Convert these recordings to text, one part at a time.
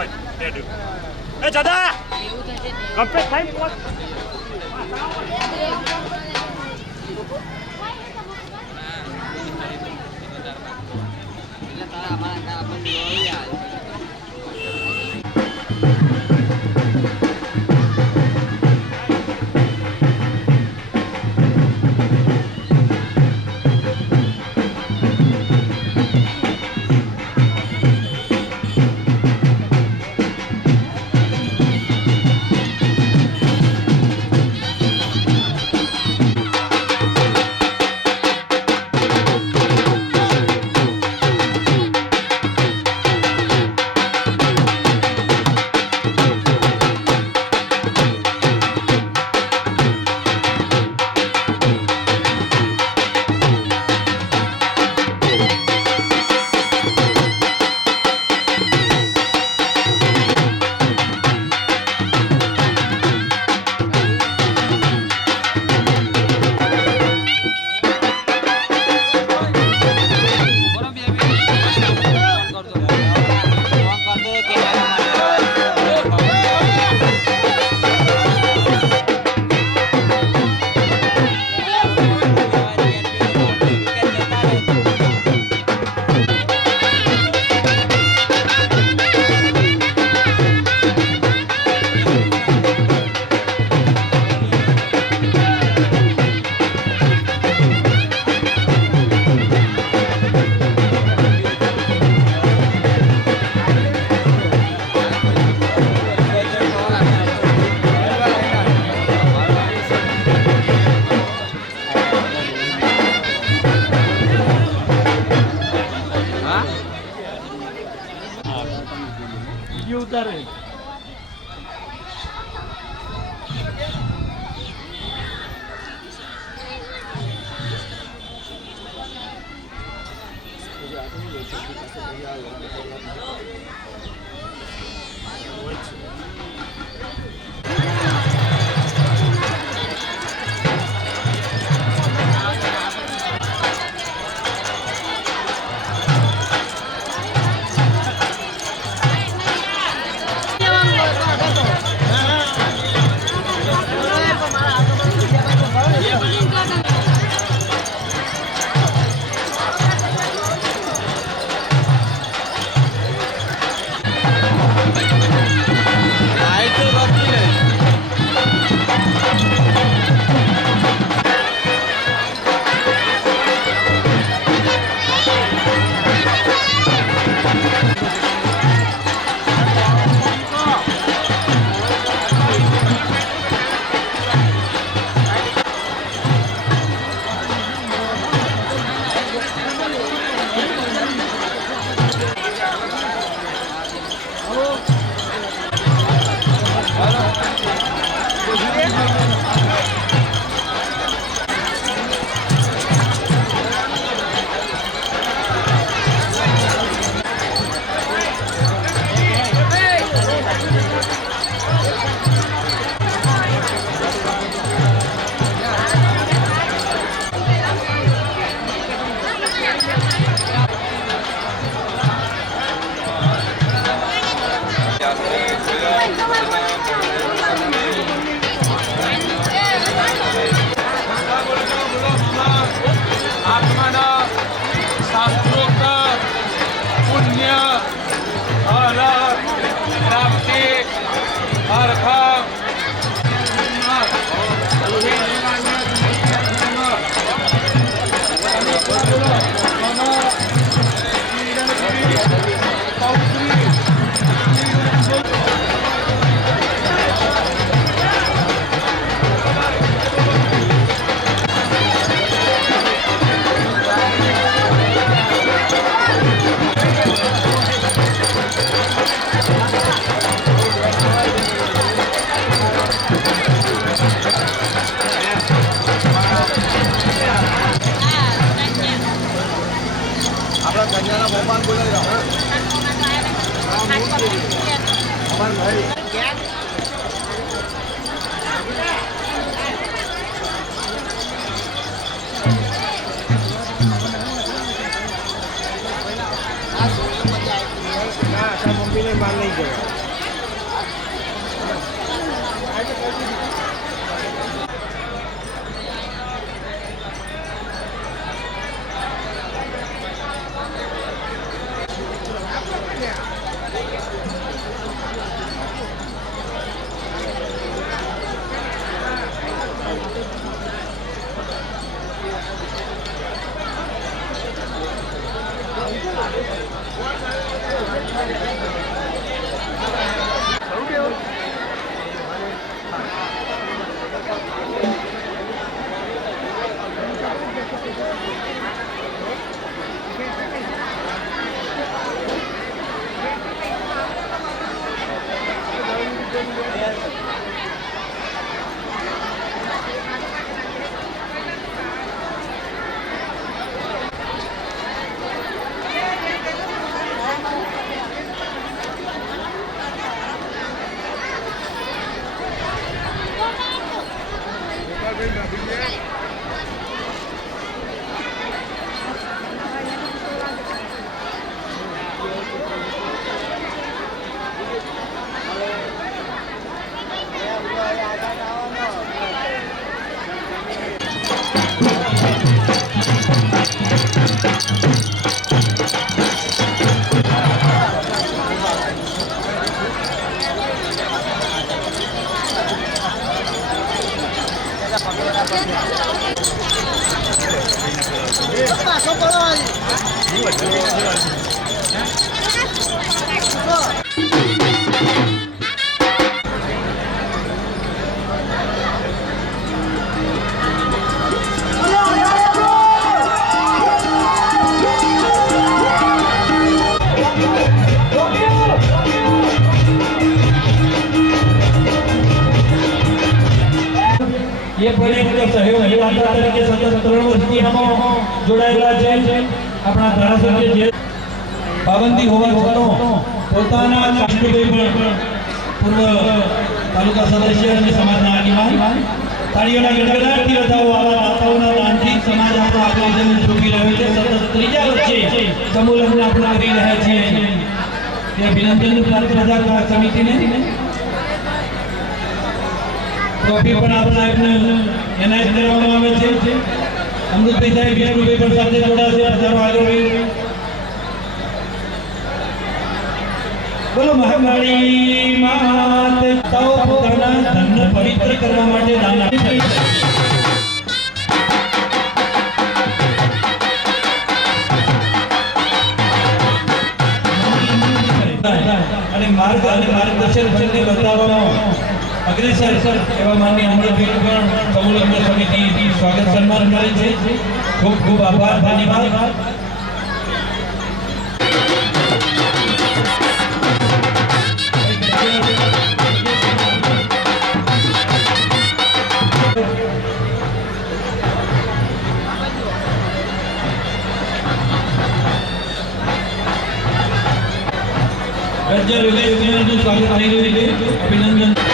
એ દાદા કમ્પ્લીટ થાય પોત ઉતારે મમ્મીને માલ નહીં ગયો. ये पहले मुझे सहयोग अभिवादन तरीके सतत 3 વર્ષથી આમાં જોડાયેલા છે આપણા ધારાસભ્ય જે પાબંદી હોવા છતાં પોતાના કાષ્ટભાઈ પણ પૂર્વ તાલુકા સદસ્ય અને સમાજના આગેવાન તાળીઓના ગણગણાટથી વધાવો આવા દાતાઓના દાનથી સમાજ આપણો આગળ જઈને ઝૂકી રહ્યો છે સતત ત્રીજા વર્ષે સમૂહ લગ્ન આપણે કરી રહ્યા છીએ તે અભિનંદનનું પાત્ર પ્રજા સમિતિને ट्रॉफी पर आप साहेबने एनायत કરવામાં આવે છે અમૃતભાઈ સાહેબ વિષ્ણુભાઈ પણ સાથે જોડાશે હજારો આગળ બોલો મહાકાળી માત તાઓ પોતાના ધનને પવિત્ર કરવા માટે દાન આપી છે અને માર્ગદર્શન બતાવવામાં अग्रेसर एवं माननीय अमृतभाई પણ સમૂહ લગ્ન સમિતિ સ્વાગત સન્માન કરે છે ખૂબ ખૂબ આભાર ધન્યવાદ રાજ્ય રેલવે યુનિયનનું સ્વાગત થઈ રહ્યું છે અભિનંદન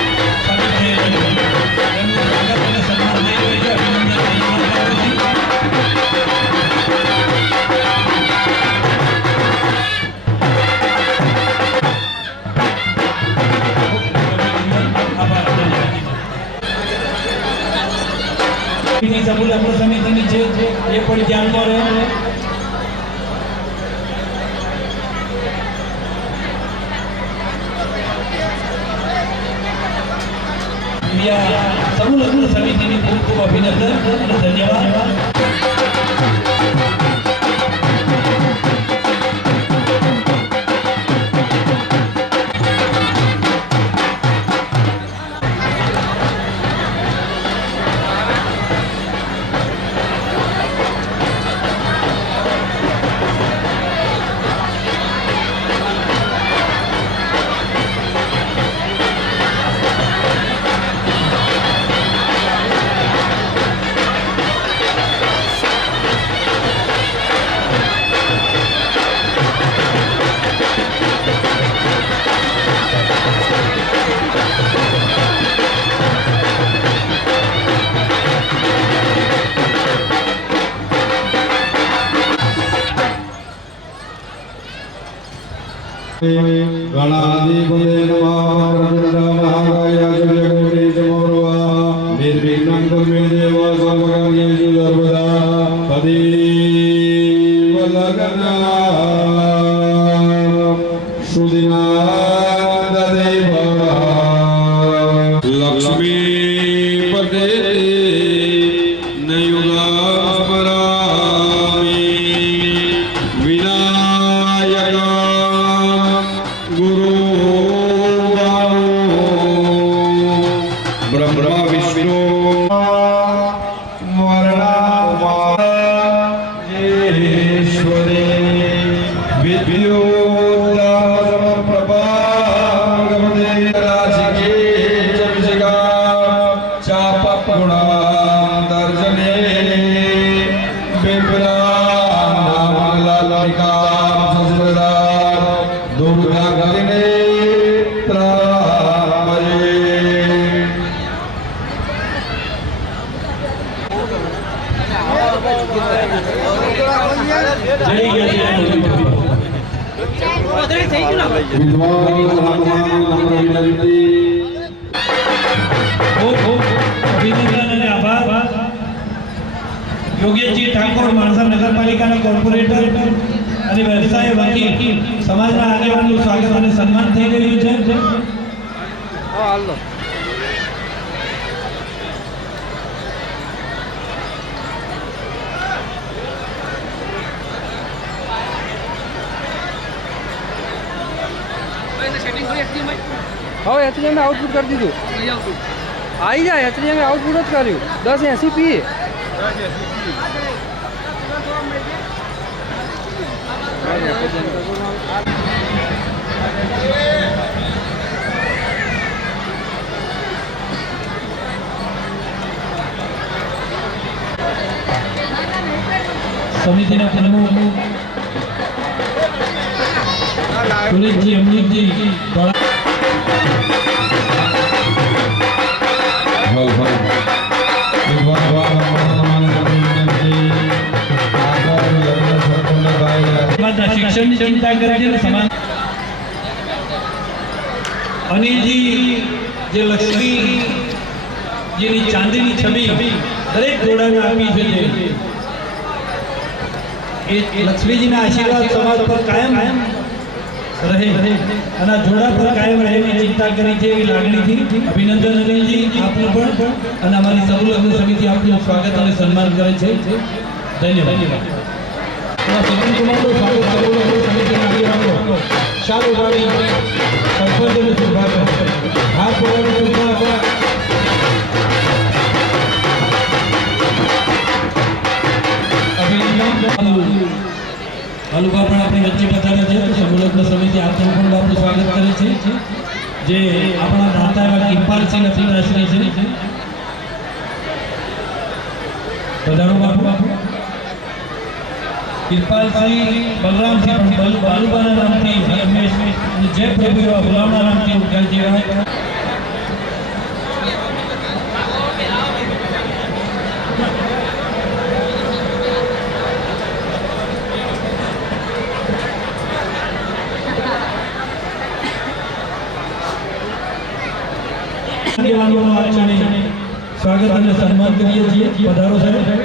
સમૂહ લગ્ન સમિતિની છે એ પણ ધ્યાનમાં રહે समूह लग्न समितिની ખૂબ ખૂબ અભિનંદન અને ધન્યવાદ गणाधिपते नमः महाकाय सूर्यकोटि समोर्वा निर्विघ्नं कुरु देव सर्वकार्येषु सर्वदा तदेव लग्ना सुदिनादेव लक्ष्मी पते नयुगा स्मरामि विनायक गुरु ब्रह्मा विष्णु मरणाश्वरे અભિનંદન અને આભાર. યોગેશજી ઠાકોર માણસા નગરપાલિકાના કોર્પોરેટર અને વ્યવસાય વકીલ સમાજના આગેવાનનું સ્વાગત અને સન્માન થઈ રહ્યું છે. હવે એચડીએમ આઉટપુટ કરી દીધું આવી જાય એચડીએમ આઉટપુટ જ કર્યું 1080p સમિતિના પ્રમુખ સુરેશજી અમૃતજી શિક્ષણની ચિંતા કરે છે. સમાન અનિલજી જે લક્ષ્મીજીની ચાંદીની છબી દરેક ઘોડાને આપી છે, એ લક્ષ્મીજીના આશીર્વાદ સમાજ પર કાયમ રહે અને જોડા પર કાયમ રહે એવી ચિંતા કરી છે, એવી લાગણીથી અભિનંદન અનિલજી આપનું પણ અને અમારી સૌલગ્ન સમિતિ આપનું સ્વાગત અને સન્માન કરે છે. ધન્યવાદ. સચિન કુમારનું સ્વાગત સૌલગ્ન સમિતિના આગેવાનો શાલુવાડી સરપંચનું સ્વાગત હાથ બોલાવવાનું સ્વાગત. અનુભવ પણ આપણી વચ્ચે બતાવ્યા છે. સૌલગ્ન સમિતિ આપનું પણ બાપનું સ્વાગત કરે છે, જે આપણા દાતા એવા કિરપાલસિંહ પિતાશ્રી છે. પધારો બાપુ. કિરપાલસિંહ બલરામસિંહ બાલુબાના નામથી હંમેશ જય પ્રભુ એવા ગુલામના નામથી ઉઠાય છે. સ્વાગત અને સન્માન કરીએ છીએ. પધારો સાહેબ.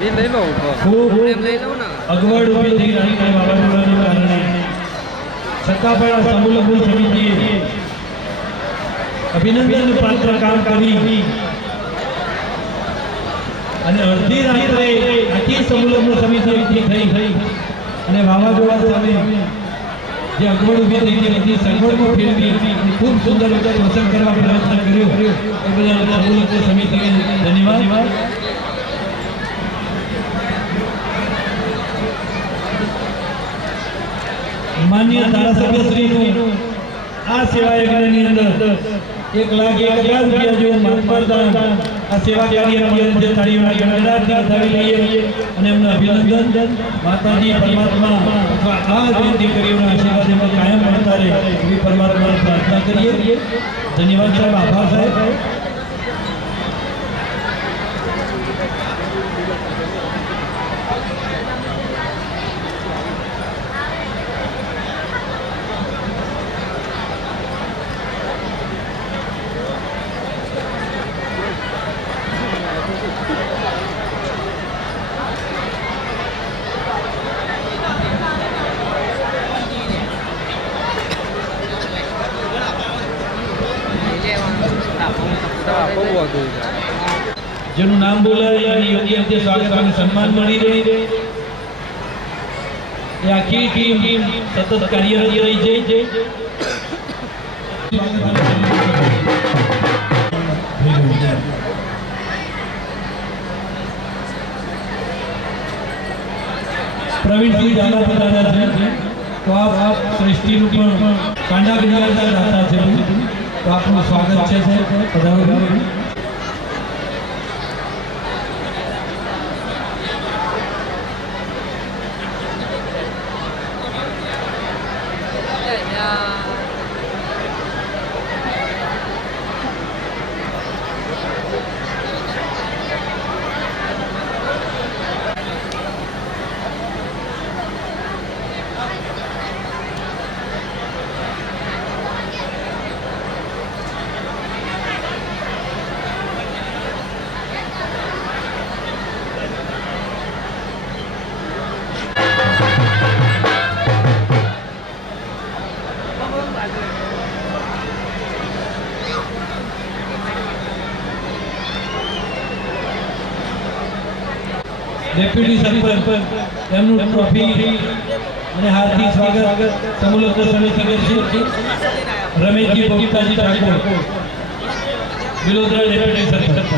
એ લઈ લો ખૂબ એમ લઈ લઉં ને અગવડ ઊભી થઈ રહી છે વાવાઝોડાને કારણે, છતાં પણ સમૂહલગ્ન સમિતિએ અભિનંદન પાત્ર કામ કરી અને અડધી રાત્રે આખી સમૂહલગ્ન સમિતિ એકઠી થઈ અને વાવાઝોડા સામે જે અગવડ ઊભી થઈ છે એની સગવડમાં ફેરવી ખૂબ સુંદર પ્રસંગ કરવા પ્રયત્ન કર્યો એ બદલ સમૂહલગ્ન સમિતિને ધન્યવાદ. માન્ય ધારાસભ્યશ્રીનું આ સેવા યજ્ઞની અંદર 1,01,000 રૂપિયા જેવું માતબરદાન આ સેવા કાર્યની અંદર તાળીઓના ગણગડાટથી વધાવી લઈએ અને એમનું અભિનંદન. માતાજી પરમાત્મા અથવા આ જ દીકરીઓના આશીર્વાદ એમાં કાયમ મળતા રહે એવી પરમાત્માને પ્રાર્થના કરીએ. ધન્યવાદ સાહેબ. આભાર સાહેબ. જેનું નામ બોલાય અને યોગ્ય રીતે સ્વાગત અને સન્માન મળી રહે એ આખી ટીમ સતત કાર્યરત રહી છે. પ્રવીણસિંહ ઝાલા પધાર્યા છે, તો આપ સૃષ્ટિનું પણ કાંડા બિરાજતા દાતા છે, તો આપનું સ્વાગત છે. પધારો. ડેપ્યુટી સરપંચ એમનું ટ્રોફી અને હાર્દિક સ્વાગત સમૂહ સમિતિ કરશે રમેશજી ભોગતાજી ઠાકોર, વિલોદરા ડેપ્યુટી સરપંચ.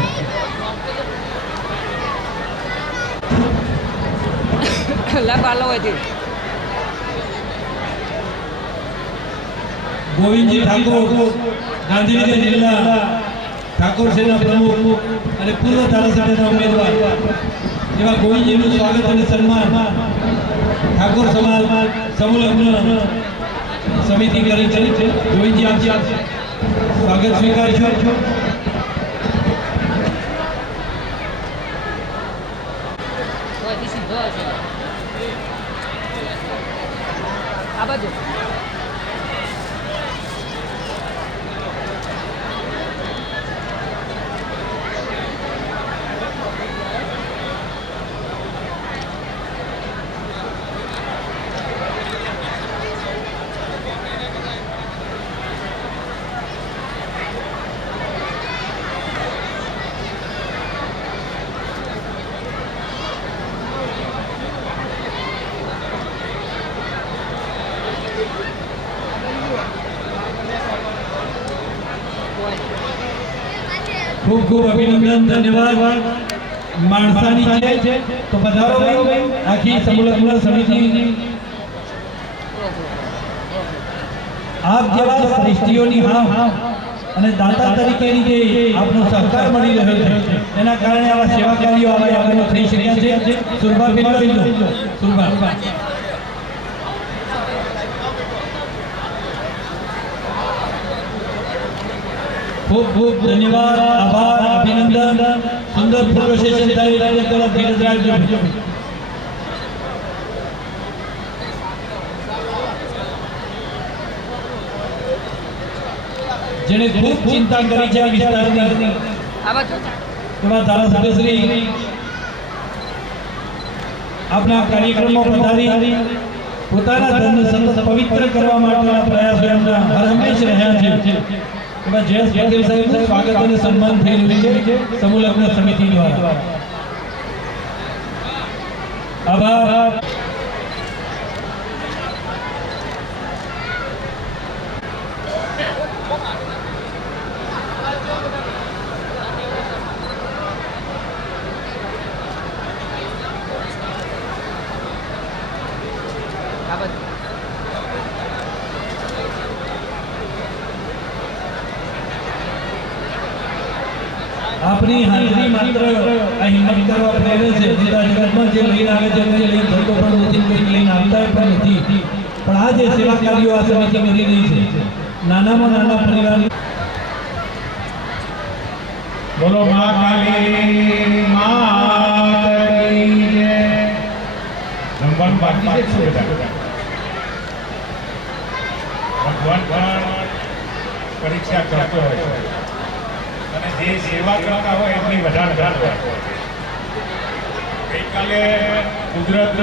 ગોવિંદજી ઠાકોર, ગાંધીનગર જિલ્લા ઠાકોર સેના પ્રમુખ અને પૂર્વ ધારાસભ્યના ઉમેદવાર એવા ગોવિંદજીનું સ્વાગત અને સન્માન ઠાકોર સમાજ સમૂહ સમિતિ કરી છે. ગોવિંદજી આપ સ્વાગત સ્વીકારશો. આ બાજુ ખૂબ ખૂબ અભિનંદન, ધન્યવાદ. માણસાની છે તો પધારો ભાઈ. આખી સમૂહ સમિતિ આપ જેવા શ્રેષ્ઠીઓની અને દાતા તરીકેની જે આપનો સહકાર મળી રહ્યો છે એના કારણે આવા સેવા કાર્યો આગળ થઈ શક્યા છે. સુરભા બિલકુલ સુરભા. ખૂબ ખૂબ ધન્યવાદ, આભાર, અભિનંદન. સુંદર ફોટો સેશન થઈ રહ્યા છે. ધીરજ રાખજો. જેને ખૂબ ચિંતા કરી છે આ વિસ્તારની એવા ધારાસભ્ય શ્રી આપના કાર્યક્રમમાં પધારી પોતાના ધનને સતત પવિત્ર કરવા માટેના પ્રયાસો એમના હર હંમેશ રહ્યા છે. એવા જયેશ પટેલ સાહેબનું સ્વાગત અને સન્માન થઈ રહ્યું છે સમૂહ લગ્ન સમિતિ દ્વારા. આભાર. આપની હાજરી માત્ર આ હિંમત કરવા પ્રેરે છે. બીજા જગતમાં જે લઈને આવે છે એને લઈને થતો પણ નથી, કોઈ લઈને આવતા પણ નથી. પણ આ જે સેવા કાર્યો આ સમિતિ કરી રહી છે, નાનામાં નાના પરિવાર. બોલો મા કાલી માતા કી જય. જમવાનું બાકી છે શું બેટા? ભગવાન પણ પરીક્ષા કરતો હોય છે અને જે સેવા કરતા હોય એમની વધારે હોય. ગઈકાલે કુદરત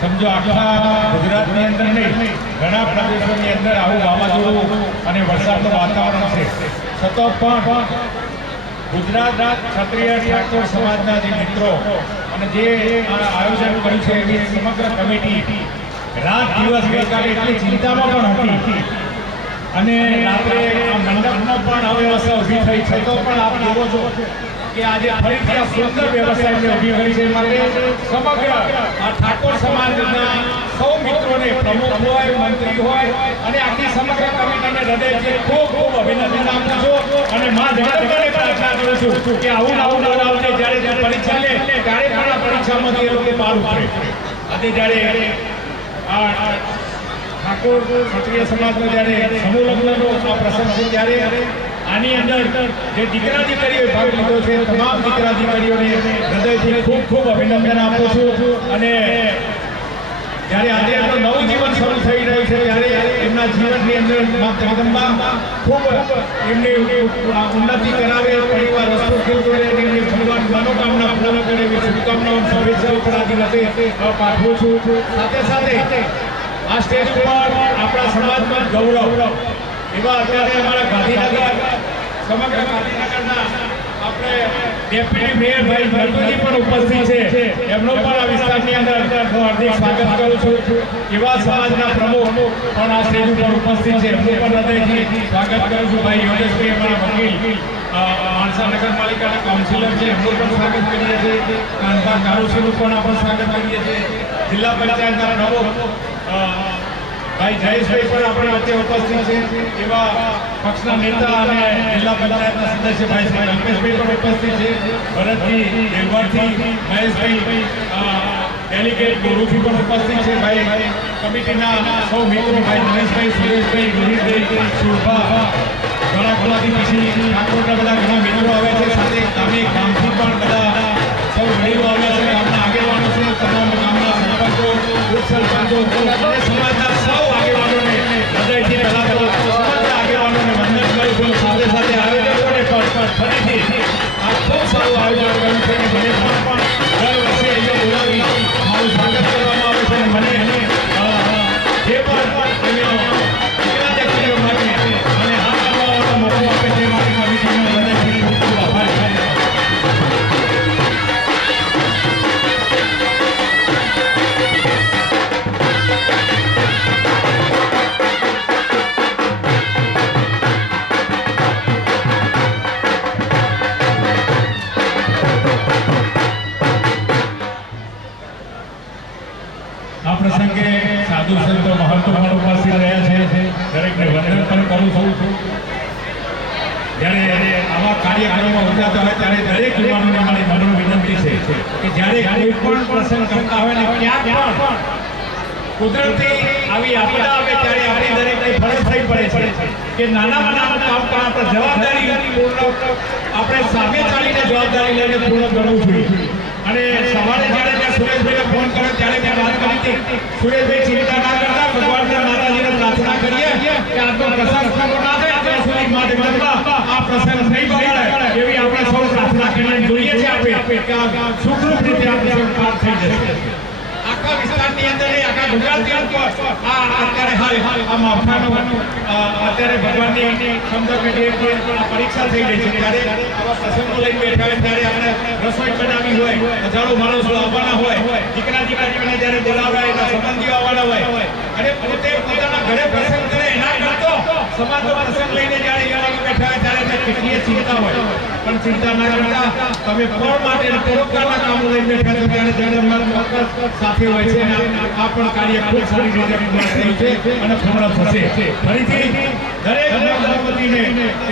સમજો આખા ગુજરાતની અંદર નહીં, ઘણા પ્રદેશોની અંદર આવું વાવાઝોડું અને વરસાદનું વાતાવરણ છે. છતાં પણ ગુજરાત ક્ષત્રિય ઠાકોર સમાજના જે મિત્રો અને જે આયોજન કર્યું છે એની સમગ્ર કમિટી રાત દિવસ ગઈકાલે એટલી ચિંતામાં પણ હતી અને રાત્રે આ મંડપમાં પણ અવ્યવસ્થા ઊભી થઈ છે. તો પણ આપ જોવો છો કે આજે ફરીથી આ સુંદર વ્યવસાયને ઊભી કરી છે માટે સમગ્ર આ ઠાકોર સમાજના સૌ મિત્રોને પ્રમુખ હોય, મંત્રી હોય અને આખી સમગ્ર કમિટીને હૃદયથી ખૂબ ખૂબ અભિનંદન આપું છું અને મા જગદંબાને પ્રાર્થના કરું છું કે આવું આવશે જ્યારે જે પરીક્ષા લે ત્યારે પણ આ પરીક્ષામાંથી એ લોકો પાર ઉતરે. આજે જ્યારે આ ઠાકોર ક્ષત્રિય સમાજનો જ્યારે સમૂહ લગ્નનો આ પ્રસંગ છે ત્યારે આની અંદર જે દીકરા દીકરીઓએ ભાગ લીધો છે તમામ દીકરા દીકરીઓને હૃદયથી ખૂબ ખૂબ અભિનંદન આપું છું અને જ્યારે આજે આપણું નવું જીવન શરૂ થઈ રહ્યું છે ત્યારે એમના જીવનની અંદર મા જગદંબા ખૂબ એમની ઉન્નતિ કરાવે, પરિવાર રસ્તો કરે, એમની ભગવાન મનોકામના પૂર્ણ કરે એવી શુભકામનાઓ શુભેચ્છાઓ પણ આ દિવસે પાઠવું છું. સાથે સાથે આ સ્ટેજ ઉપર આપણા સમાજમાં ગૌરવ એવા અત્યારે અમારા ગાંધીનગર સમગ્ર ગાંધીનગરના આપણે ડેપ્યુટી મેયર ભાઈ ભરતુજી પણ ઉપસ્થિત છે. એમનો પણ આ વિસ્તારની અંદર હું હાર્દિક સ્વાગત કરું છું. એવા સમાજના પ્રમુખ પણ આ સ્ટેજ ઉપર ઉપસ્થિત છે. એમનું પણ હૃદયથી સ્વાગત કરું છું. ભાઈ યોગેશભાઈ અમારા વકીલ માણસા નગરપાલિકાના કાઉન્સિલર છે, એમનું પણ સ્વાગત કરીએ છીએ. કાનપા કારોશીનું પણ આપણે સ્વાગત કરીએ છીએ. જિલ્લા પંચાયતના પ્રમુખ ભાઈ જયેશભાઈ પણ આપણી વચ્ચે ઉપસ્થિત છે. એવા પક્ષના નેતા અને જિલ્લા પંચાયતના સદસ્ય ભાઈ શ્રી રમેશભાઈ પણ ઉપસ્થિત છે. ભરતજી દેલવાડથી મહેશભાઈ ડેલિગેટ ગુરુથી પણ ઉપસ્થિત છે. ભાઈ કમિટીના સૌ મિત્રો ભાઈ નરેશભાઈ, સુરેશભાઈ, રોહિતભાઈ, શુભા ઘણા ખોલાથી પછી ઠાકોરના બધા ઘણા મિત્રો આવે છે. સાથે ગામે ગામથી પણ બધા સૌ વડીલો આવ્યા છે, ગામના આગેવાનો છે, તમામ ગામના સરપંચો, ઉપસરપંચો અને સમાજના સૌ આગેવાનોને હૃદયથી પહેલા સમાજના આગેવાનોને વંદન કરું છું. સાથે સાથે આયોજકોને પણ ફરીથી આ ખૂબ સારું આયોજન કર્યું છે અને મને પણ દર વર્ષે અહીંયા બોલાવી મારું સ્વાગત કરવામાં આવે છે અને મને જે પણ અને આ કરવાનો મોકો આપે તે માટે કમિટીનો હૃદયથી ખૂબ ખૂબ આભાર છે. આ પ્રસંગે સાધુ સંતો મહંતો પણ ઉપસ્થિત રહ્યા છે. દરેકને વંદન પણ કરું છું. જ્યારે આવા કાર્યક્રમો ઉજાતા હોય ત્યારે દરેક યુવાનોને મારી નમ્ર વિનંતી છે કે જ્યારે કોઈ પણ પ્રસંગ કરતા હોય ને ક્યાંક પણ કુદરતી આવી આપદા આવે ત્યારે આપણી દરેકની ફરજ થઈ પડે છે કે નાનામાં નાના કામ પણ આપણે જવાબદારી પૂર્ણ આપણે સામે ચાલીને જવાબદારી લઈને પૂર્ણ કરવું જોઈએ. અને સવારે જ્યારે મેં સુરેશભાઈને ફોન કર્યો ત્યારે મેં વાત કરી હતી, સુરેશભાઈ ચિંતા ના કરતા, ભગવાનના માતાજીને પ્રાર્થના કરીએ કે આજનો પ્રસંગ પૂરો ના થાય ત્યાં સુધી મા જગદંબા આ પ્રસંગ નહીં બગાડે એવી આપણે સૌ પ્રાર્થના કરીને જોઈએ છીએ આપણે કે આ સુખરૂપ રીતે આ પ્રસંગ પાર થઈ જશે. આખા વિસ્તારની અંદર આખા ગુજરાતની અંદર આ અત્યારે હાલ આ માફાનો અત્યારે ભગવાનની સમજણ જે પરીક્ષા થઈ રહી છે ત્યારે આવા પ્રસંગો લઈને બેઠા હોય ત્યારે આપણે રસોઈ બનાવી હોય, હજારો માણસો આવવાના હોય, દીકરા દીકરીઓને જ્યારે બોલાવવા એના સંબંધીઓ આવવાના હોય અને પોતે પોતાના ઘરે પ્રસંગ કરે એના કરતો સમાજનો પ્રસંગ લઈને જ્યારે યુવાનો બેઠા હોય ત્યારે કેટલી ચિંતા હોય. પણ ચિંતા ના કરતા તમે કોણ માટે પરોપકારના કામો લઈને બેઠા છો ત્યારે જગદંબા સાથે હોય છે અને આ પણ કાર્ય ખૂબ સારી રીતે પૂર્ણ થયું છે અને પૂર્ણ થશે. ફરીથી દરેક દંપતીને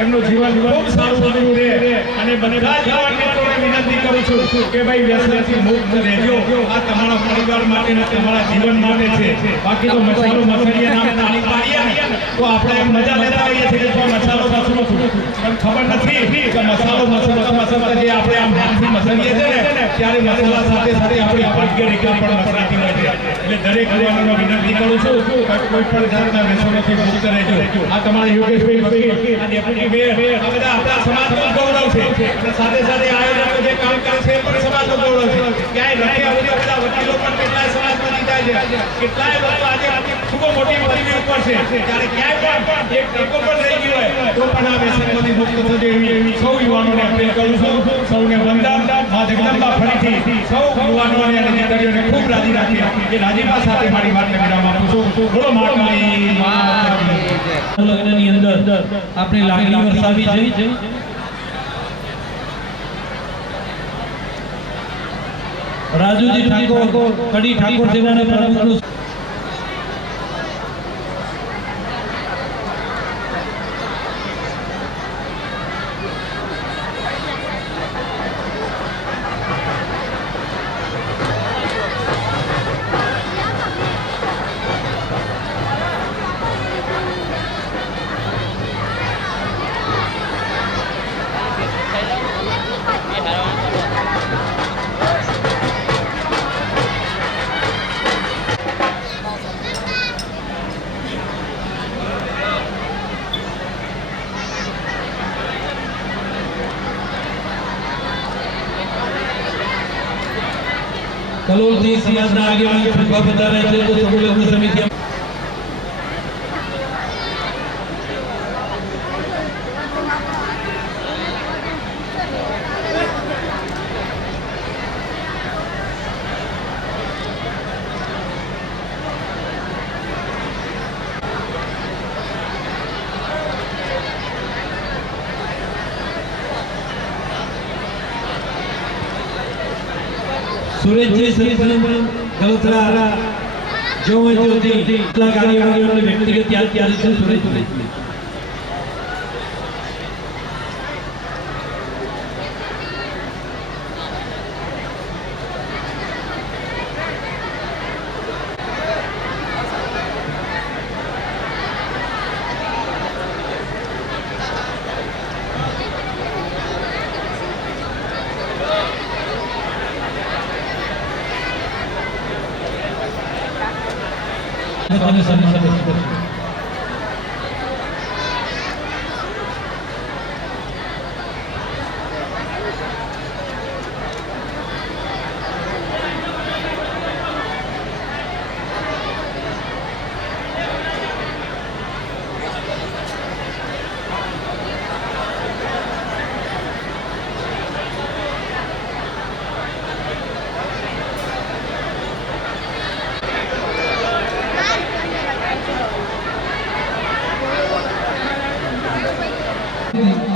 એમનું જીવન ખૂબ સારું બનવું રહે અને બધા જ યુવાન મિત્રોને વિનંતી કરું છું કે ભાઈ વ્યસનથી મુક્ત રહેજો. આ તમારા પરિવાર માટે ને તમારા જીવન માટે છે. બાકી તો મસાલો મસળીએ નામે નાની પાડીએ તો આપણે મજા લેતા હોઈએ છીએ કે મસાલો મસળો છું પણ ખબર નથી કે મસાલો મસળતા જે આપણે આમ હાથથી મસળીએ છીએ ને ત્યારે મસાલા સાથે સાથે આપણી ભાગ્ય રેખા પણ મસળાતી હોય છે. એટલે દરેક યુવાનોને વિનંતી કરું છું કે કોઈ પણ જાતના વ્યસનોથી મુક્ત રહેજો. આ તમારા યોગેશભાઈ વકીલ, આ ડેપ્યુટી મેયર, આ બધા આપણા સમાજનું ગૌરવ છે અને સાથે સાથે આયોજકો જે કામ કરે છે એ પણ સમાજનું ગૌરવ છે. ક્યાંય નથી આવતી બધા વકીલો પણ કેટલાય સમાજમાંથી જાય છે, કેટલાય લોકો આજે ખૂબ મોટી પદવી ઉપર છે ત્યારે ક્યાંય પણ એક ટેકો પણ રહી ગયો હોય તો પણ આ વ્યસનમાંથી મુક્ત થજો એવી સૌ યુવાનોને અપીલ કરું છું. સૌને વંદન. મા જગદંબા ફરીથી સૌ યુવાનોને અને દીકરીઓને ખૂબ રાજી રાખી કે રાજીપા સાથે મારી વાતને વિરામ આપું છું. બોલો મહાકાળી મા. લગ્નની અંદર આપણે લાગણી વરસાવી છે. રાજુજી ઠાકોર કડી ઠાકોર સેનાને પ્રમુખનું કલોલથી સમાજના આગેવાન પ્રભા પધાર્યા છે તો સમૂહ લગ્ન સમિતિ સુરેશજી શ્રી ગલતરા જો જ્યોતિ કાર્યવાહીઓને વ્યક્તિગત યાદ છે સુરેશજી અને સન્માન કરશે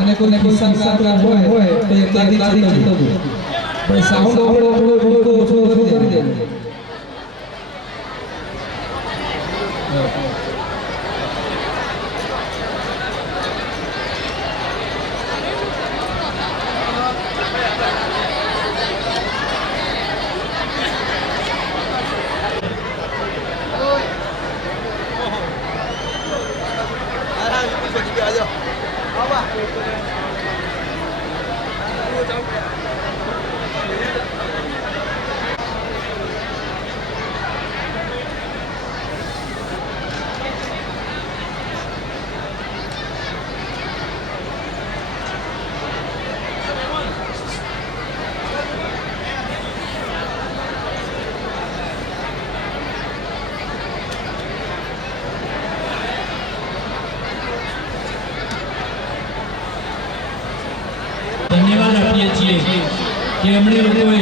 અને કોઈ સંસાર હોય તો એ ત્યાંથી છૂટવું પણ સાઉન્ડ થોડો ઓછો કરી દેવું. ધન્યવાદ આપીએ છીએ કે એમણે લોકોએ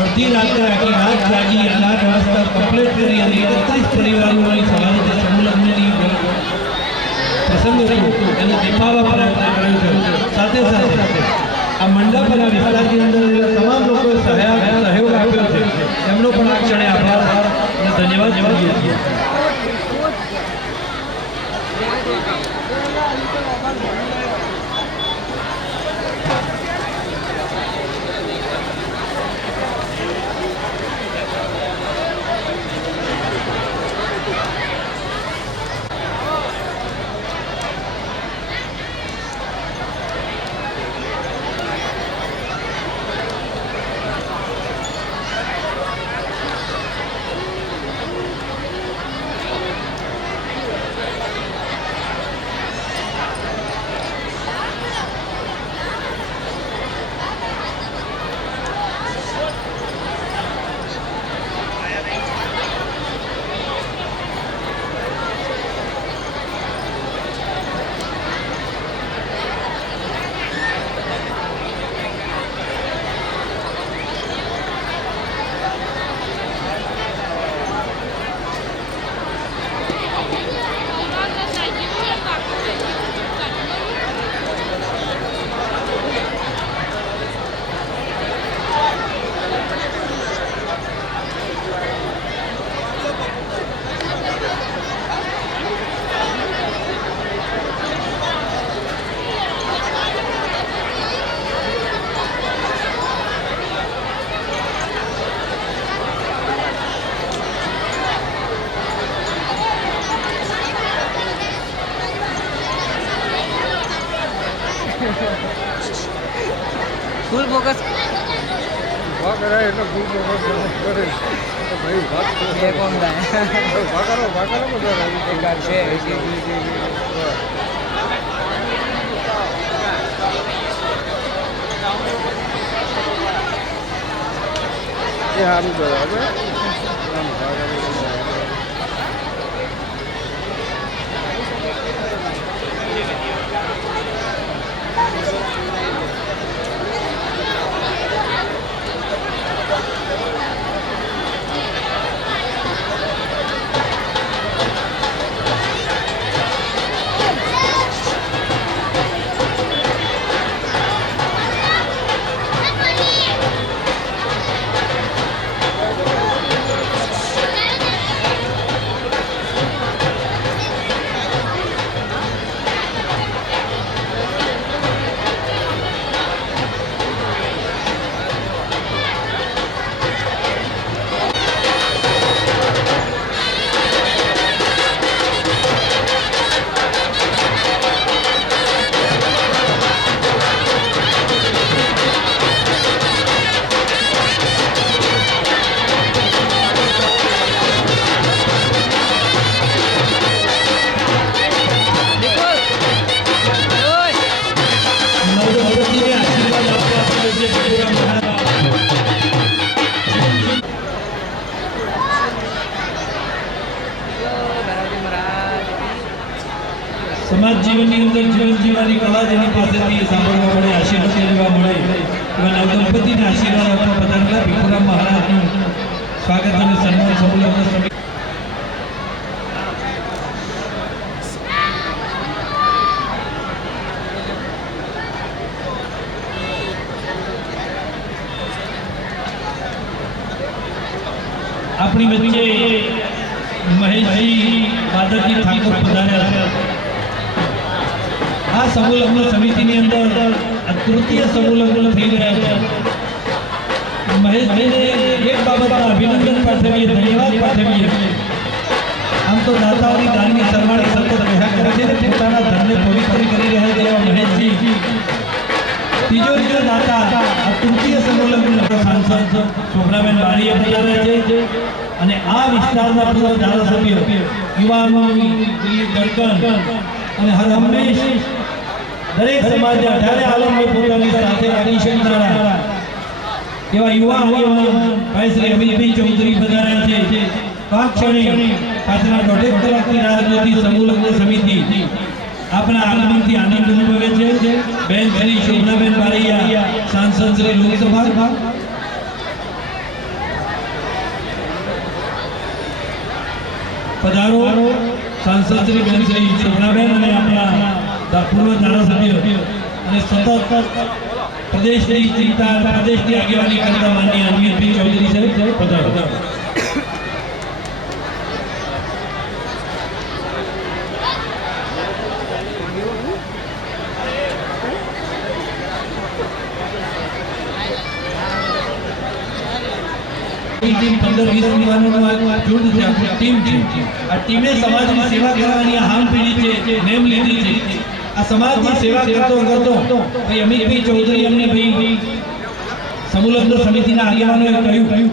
અડધી રાત્રે આખી રાત જાગી 8 વાગ્યા કમ્પ્લીટ કરી અને 31 પરિવારોની સવારે જે સમૂહ લગ્નની પ્રસંગ હતો એને દેખાવા પ્રયત્ન કર્યો છે. સાથે સાથે આ મંડપ અને વિસ્તારની અંદર તમામ લોકોએ સહયોગ આપ્યો છે એમનો પણ આ ક્ષણે આભાર અને ધન્યવાદ માનીએ છીએ. ચોક્કસ એ કોણ સારું બરાબર સમાજ જીવનની અંદર જીવન જીવવાની કલા જેની પાસેથી સાંભળવા મળે, આશીર્વાદ લેવા મળે એવા નવદંપતિના આશીર્વાદ આપવા પધારેલા ભીખુરામ મહારાજનું સ્વાગત અને સન્માન સમૂહ સમિતિ આપણી વચ્ચે મહેશજી માધવજી ઠાકોર પધાર્યા છે. આ સમૂહ લગ્ન સમિતિની અંદર તૃતીય સમૂહ લગ્ન થઈ રહ્યા છે. મહેશજીને એક બાબતના અભિનંદન પાઠવીએ, ધન્યવાદ પાઠવીએ. આમ તો દાતાઓની દાનની સરવાણી સતત રહ્યા કરે છે, પોતાના ધનને પવિત્ર કરી રહ્યા છે એવા મહેશજી ત્રીજો દાતા આ તૃતીય સમૂહ લગ્ન સાંસદ શોભનાબેન બારીએ પધાર્યા છે અને આ વિસ્તારના પૂર્વ ધારાસભ્ય યુવાનો દર્શન અને હર હંમેશ દરેક સમાજના જ્યારે આલમની પોતાની સાથે કરી શકનારા એવા યુવા ભાઈ શ્રી અમિતભાઈ ચૌધરી પધાર્યા છે. આ ક્ષણે પાછળના દોઢેક કલાકની રાહ જોતી સમૂહ લગ્ન સમિતિ આપણા આગમનથી આનંદ અનુભવે છે. બેન શ્રી શોભનાબેન બારૈયા, સાંસદ શ્રી લોકસભા, પધારો. સાંસદ શ્રી બેન શ્રી શોભનાબેન અને આપણા પૂર્વ ધારાસભ્ય અને સતત પ્રદેશની ચિંતા, પ્રદેશની આગેવાની કરતા માનનીય અમિતભાઈ ચૌધરી સાહેબ પધારો. ટીમ 15-20 યુવાનોનું આ જૂથ છે, ટીમ છે. આ ટીમે સમાજની સેવા કરવાની હામ પીડી છે, નેમ લીધી છે. આ સમાજની સેવા કરતો ભાઈ અમિતભાઈ ચૌધરી અમને ભાઈ સમૂહ લગ્ન સમિતિના આગેવાનોએ કહ્યું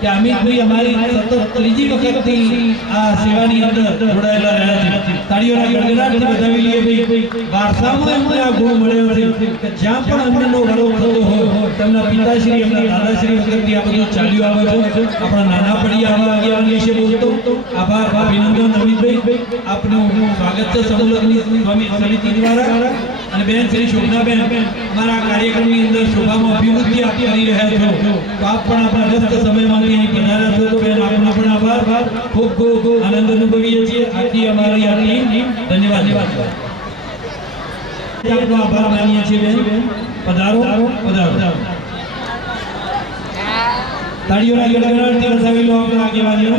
કે અમિતભાઈ અમારી સતત ત્રીજી વખતથી આ સેવાની અંદર જોડાયેલા રહ્યા છે. તાળીઓના ગણગણાટથી વધાવી લઈએ ભાઈ. વારસામાં એમને આ ગુણ મળ્યો છે કે જ્યાં પણ અન્નનો વડો થતો હોય તેમના પિતાશ્રી, એમના દાદાશ્રી વખતથી આ બધું ચાલ્યું આવે છે. આપણા નાના પડિયા આવા આગેવાન વિશે બોલતો આભાર, અભિનંદન અમિતભાઈ. આપનું સ્વાગત છે સમૂહ લગ્ન સમિતિ દ્વારા. અને બેન શ્રી શોભનાબેન અમારા કાર્યક્રમની અંદર શોભામાં અભિવૃદ્ધિ આપ કરી રહ્યા છો, તો આપ પણ આપણા વ્યસ્ત સમયમાંથી અહીં પધાર્યા છો, તો બેન આપનો પણ આભાર. ખૂબ ખૂબ આનંદ અનુભવીએ છીએ. આથી અમારી આ ટીમ ધન્યવાદ. આપનો આભાર માનીએ છીએ બેન. પધારો. તાળીઓના ગણગણાટથી વધાવી લો આપણા આગેવાનીઓ.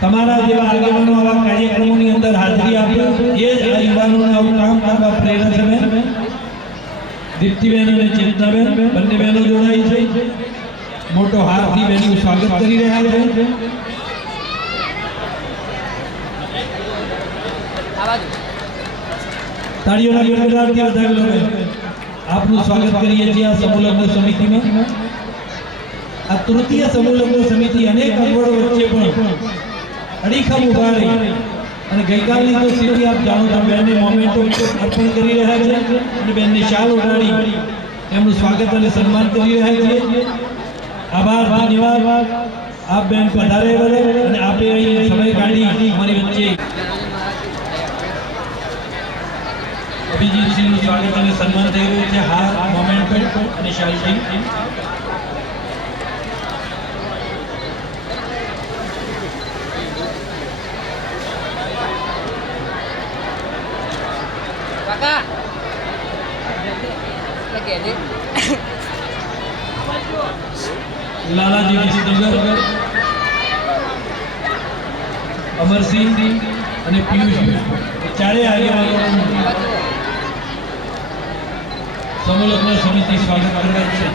તમારા જેવા આગેવાનો આવા કાર્યક્રમોની અંદર હાજરી આપે એ જ આ યુવાનોને આવું કામ કરવા પ્રેરણા છે. દીપ્તિબેન અને ચેતનાબેન બંને બહેનો જોડાઈ છે. મોટો હારથી બેનું સ્વાગત કરી રહ્યા છે. તાળીઓના ગણગણાટથી વધાવી લો. આપનું સ્વાગત કરીએ છીએ આ સમૂહ લગ્ન સમિતિમાં. આ તૃતીય સમૂહ લગ્ન સમિતિ અનેક અગવડો વચ્ચે પણ અડીખમ ઉભા રહી અને ગઈકાલની તો સ્થિતિ આપ જાણો છો, બેનને મોમેન્ટો અર્પણ કરી રહ્યા છે અને બેનને શાલ ઓઢાડી એમનું સ્વાગત અને સન્માન કરી રહ્યા છીએ. આભાર, ધન્યવાદ. આપ બેન પધારે અને આપે અહીં સમય કાઢી અમારી વચ્ચે અભિજીતસિંહનું સ્વાગત અને સન્માન થઈ રહ્યું છે. હાર, મોમેન્ટો અને શાલથી કાકા લગે દે લાલાજી વિસનગર, અમરસિંહ અને પિયુષ ચારે આગેવાનો સમૂહ લગ્ન સમિતિ સ્વાગત કરે છે.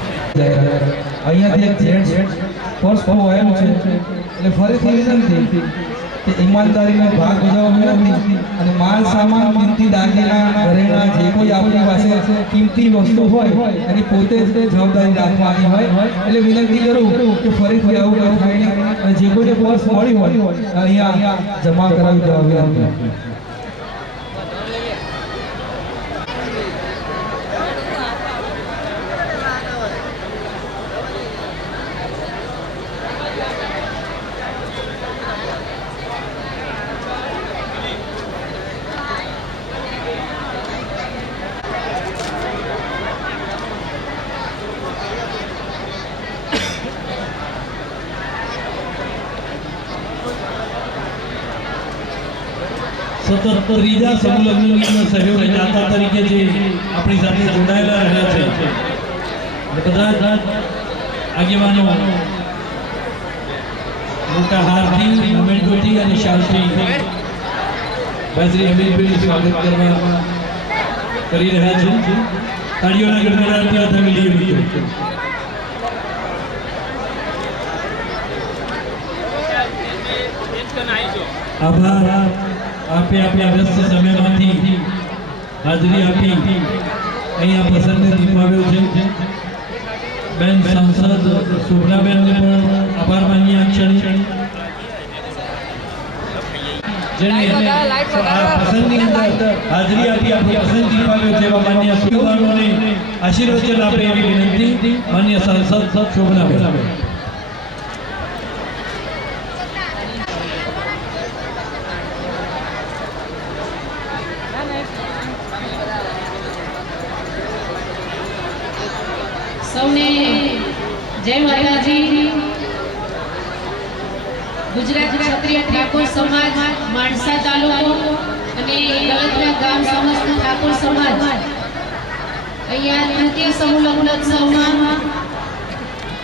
અહીંયાથી એક જેન્ટ્સ પર્સ ખોવાયેલું છે એટલે ફરીથી વિનંતી કે ઈમાનદારીનો ભાગ બજાવવા વિનંતી અને માલ સામાન, કિંમતી દાગીના, ઘરેણાં જે કોઈ આપણી પાસે કિંમતી વસ્તુ હોય એની પોતે જ જવાબદારી રાખવાની હોય. એટલે વિનંતી કરું કે ફરીથી આવું ન થાય નહીં અને જે કોઈને પર્સ મળી હોય અહીંયા જમા કરાવી દેવા વિનંતી. સતત ત્રીજા સમૂહ લગ્નના સહયોગ દાતા તરીકે જે આપણી સાથે જોડાયેલા રહ્યા છે બધા જ આગેવાનો મોટા હારથી, મોમેન્ટોથી અને શાલથી ભાઈ શ્રી અમીરભાઈનું સ્વાગત કરવા કરી રહ્યા છે. તાળીઓના ગડગડાટથી તમે લઈએ. આભાર. આપે આપણા વ્યસ્ત સમયમાંથી હાજરી આપી અહીંયા પ્રસંગને દીપાવ્યો છે. બેન સાંસદ શોભનાબેનને પણ આભાર માનીએ આ ક્ષણે, જેણે આ પ્રસંગની અંદર હાજરી આપી આપણો પ્રસંગ દીપાવ્યો છે. એવા માન્ય સુધારોને આશીર્વચન આપે એવી વિનંતી માન્ય સાંસદ શોભનાબેન. સૌને જય માતાજી. ગુજરાત ક્ષત્રિય ઠાકોર સમાજ માણસા તાલુકો અને દળતરા ગામ સમસ્ત ઠાકોર સમાજ અહીંયા તૃતીય સમૂહ લગ્નોત્સવમાં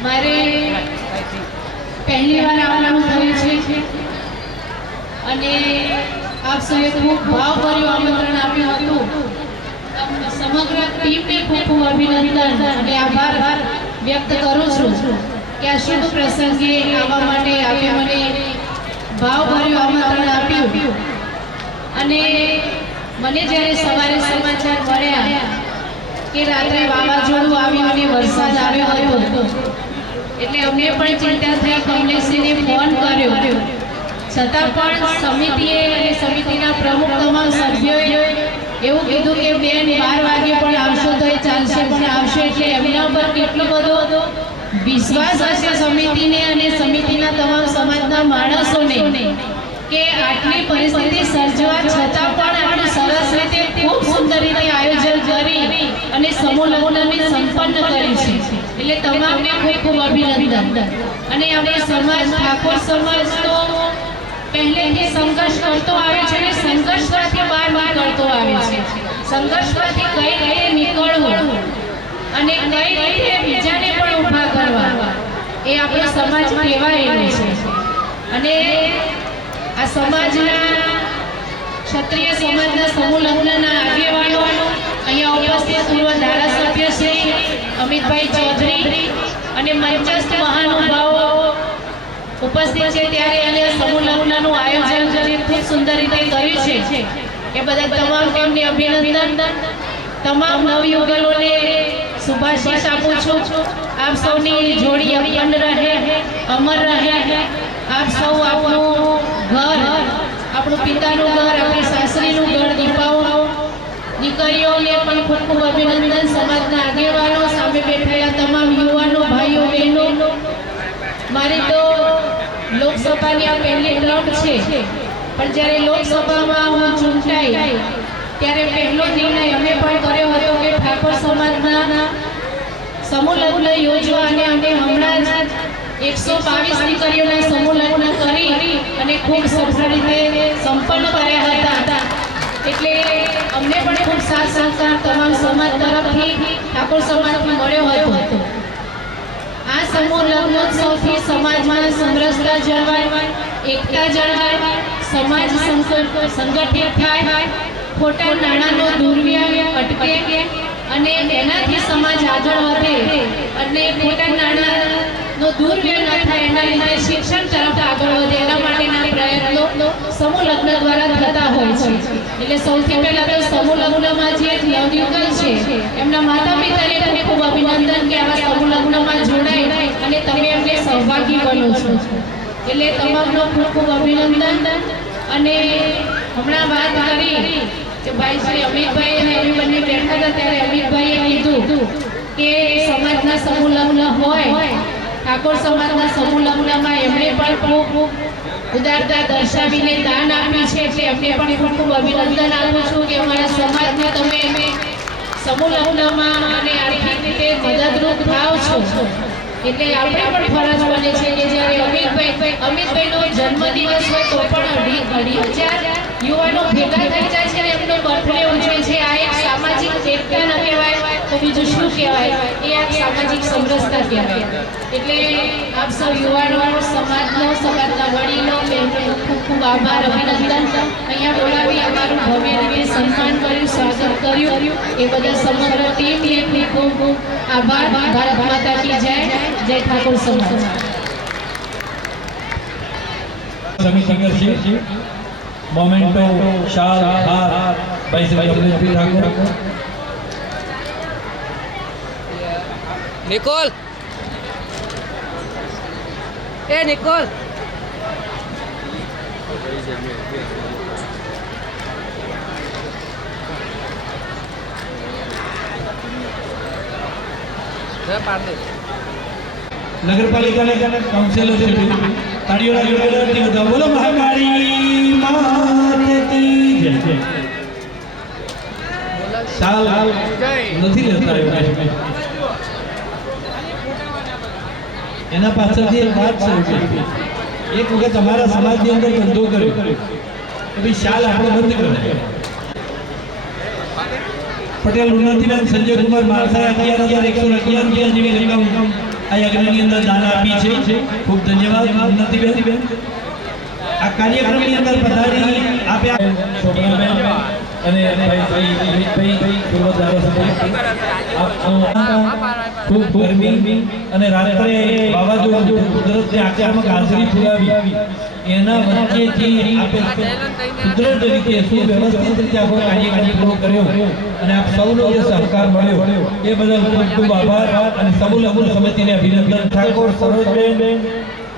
મારે પહેલી વાર આવવાનું થયું છે અને આપ સૌએ ખૂબ ભાવભર્યું આમંત્રણ આપ્યું હતું. સમગ્ર ટીમને ખૂબ ખૂબ અભિનંદન અને આભાર વ્યક્ત કરું છું કે આ શુભ પ્રસંગે આવવા માટે આપે મને ભાવભર્યું આમંત્રણ આપ્યું. અને મને જ્યારે સવારે સમાચાર મળ્યા કે રાત્રે વાવાઝોડું આવ્યું અને વરસાદ આવ્યો હતો એટલે અમને પણ ચિંતા થઈ. કમલેશજીને ફોન કર્યો, છતાં પણ સમિતિએ અને સમિતિના પ્રમુખ તમામ સભ્યોએ એવું કીધું કે બેન 12 વાગે પણ આવશો તો એ ચાલશે, પણ આવશે. એટલે એમના પર કેટલો બધો વિશ્વાસ હશે સમિતિને અને સમિતિના તમામ સમાજના માણસોને કે આટલી પરિસ્થિતિ સર્જવા છતાં પણ આટલું સરસ રીતે ખૂબ સુંદર રીતે આયોજન કરી અને સમૂહ લગ્નને સંપન્ન કરી છે. એટલે તમામને ખૂબ ખૂબ અભિનંદન. અને આપણો સમાજ ઠાકોર સમાજ તો પહેલેથી સંઘર્ષ કરતો આવે છે અને સંઘર્ષમાંથી બહાર નીકળતો આવે છે. સંઘર્ષમાંથી કઈ રીતે નીકળવું અને કઈ રીતે બીજાને પણ ઊભા કરવા એ આપણો સમાજ કહેવાયેલો છે. અને આ સમાજના ક્ષત્રિય સમાજના સમૂહ લગ્નના આગેવાનો અહીંયા ઉપસ્થિત પૂર્વ ધારાસભ્ય શ્રી અમિતભાઈ ચૌધરી અને મંચસ્થ મહાનુભાવો ઉપસ્થિત છે, ત્યારે અહીંયા સમૂહ લગ્નનું આયોજન ખૂબ સુંદર રીતે કર્યું છે. એ બધા તમામ ટીમને અભિનંદન. તમામ નવયુગલોને શુભાશીષ આપું છું. આપ સૌની જોડી અખંડ રહે, અમર રહે. આપ સૌ આપણું ઘર, આપણું પિતાનું ઘર, આપણી સાસરીનું ઘર દીપાવો. દીકરીઓને પણ ખૂબ ખૂબ અભિનંદન. સમાજના આગેવાનો, સામે બેઠેલા તમામ યુવાનો, ભાઈઓ, બહેનો. મારી તો લોકસભાની આ પહેલી ટર્મ છે, પણ જ્યારે લોકસભામાં હું ચૂંટાઈ ત્યારે પહેલો નિર્ણય અમે પણ કર્યો હતો કે ઠાકોર સમાજના સમૂહ લગ્ન યોજવા અને અમે હમણાં જ 122 દીકરીઓના સમૂહ લગ્ન કરી અને ખૂબ સફળ રીતે સંપન્ન કર્યા હતા. એટલે અમને પણ ખૂબ સાથ સહકાર તમામ સમાજ તરફથી ઠાકોર સમાજથી મળ્યો હતો. આ સમૂહ લગ્નોત્સવથી સમાજમાં સમરસતા જળવાય, એકતા જળવાય, સમાજ સંગઠિત થાય, ખોટા નાણાંનો દુર્વ્યય અટકે અને એનાથી સમાજ આગળ વધે અને ખોટા નાણાંનો દુર્વ્યય ન થાય એના લીધે શિક્ષણ તરફ આગળ વધે એના માટેના પ્રયત્નો સમૂહ લગ્ન દ્વારા થતા હોય છે. એટલે સૌથી પહેલા તો સમૂહ લગ્નમાં જે નવયુગલ છે એમના માતા પિતાને ખૂબ ખૂબ અભિનંદન કે આવા સમૂહ લગ્નમાં જોડાય અને તમે એમને સહભાગી બનો છો. એટલે તમામનો ખૂબ ખૂબ અભિનંદન. અને હમણાં વાત કરી કે ભાઈ શ્રી અમિતભાઈ અને અમે બંને બેઠા હતા ત્યારે અમિતભાઈએ કીધું કે સમાજના સમૂહ લગ્ન હોય, ઠાકોર સમાજના સમૂહ લગ્નમાં એમણે પણ ખૂબ ઉદારતા દર્શાવીને દાન આપ્યું છે. એટલે અમને પણ ખૂબ ખૂબ અભિનંદન આપું છું કે અમારા સમાજને તમે સમૂહ લગ્નમાં અને આર્થિક રીતે મદદરૂપ થાવ છો. એટલે આપણે પણ ફરજ બને છે કે જ્યારે અમિતભાઈનો જન્મદિવસ હોય તો પણ 2,500 યુવાનો ભેગા થઈ જાય છે અને એમનો બર્થડે ઉજવે છે. આ એક સામાજિક એકતા ન કહેવાય તો બીજું શું કહેવાય? એ આ સામાજિક સમરસતા કહેવાય. એટલે આપ સૌ યુવાનો, સમાજના વડીલો, બહેનોનો ખૂબ ખૂબ આભાર, અભિનંદન. અહીંયા બોલાવી અમારું ભવ્ય રીતે સન્માન કર્યું, સ્વાગત કર્યું એ બદલ સમગ્ર ટીમને ખૂબ ખૂબ આભાર. ભારત માતા કી જય. જય ઠાકોર સમાજ. સમિતિ મોમેન્ટો શાલ હાર ભાઈ શ્રી અમૃતભાઈ ઠાકોર. નિકોલ, એ નિકોલ, નગરપાલિકાના કાઉન્સિલર તાળીઓના જોરદારથી બધા બોલો મહાકાળી માત કી જય. શાલ નથી લેતા આવ્યો. એના પાછળથી એક વાત શરૂ કરી. એક વખત અમારા સમાજની અંદર ધંધો કર્યો કે ભાઈ શાલ આપણે બંધ કરે. પટેલ ઉન્નતિબેન સંજયકુમાર માણસા 11,111 જેવી રકમ આ યજ્ઞની અંદર દાન આપી છે. ખૂબ ધન્યવાદ ઉન્નતિબેન. આ કાર્યક્રમની અંદર પધારી આપ્યા શોભનાબેન અને ભાઈ પૂર્વ ધારાસભ્ય. ખૂબ ગરમી અને રાત્રે વાવાઝોડું કુદરતની આક્રમક હાજરી પુરાવી એના વચ્ચેથી આપણે કુદરત રીતે સુવ્યવસ્થિત રીતે આપણો કાર્યક્રમ પૂરો કર્યો અને આપ સૌનો જે સહકાર મળ્યો એ બદલ ખૂબ ખૂબ આભાર. અને સમૂહ લગ્ન સમિતિને અભિનંદન. ઠાકોર સરોજબેન,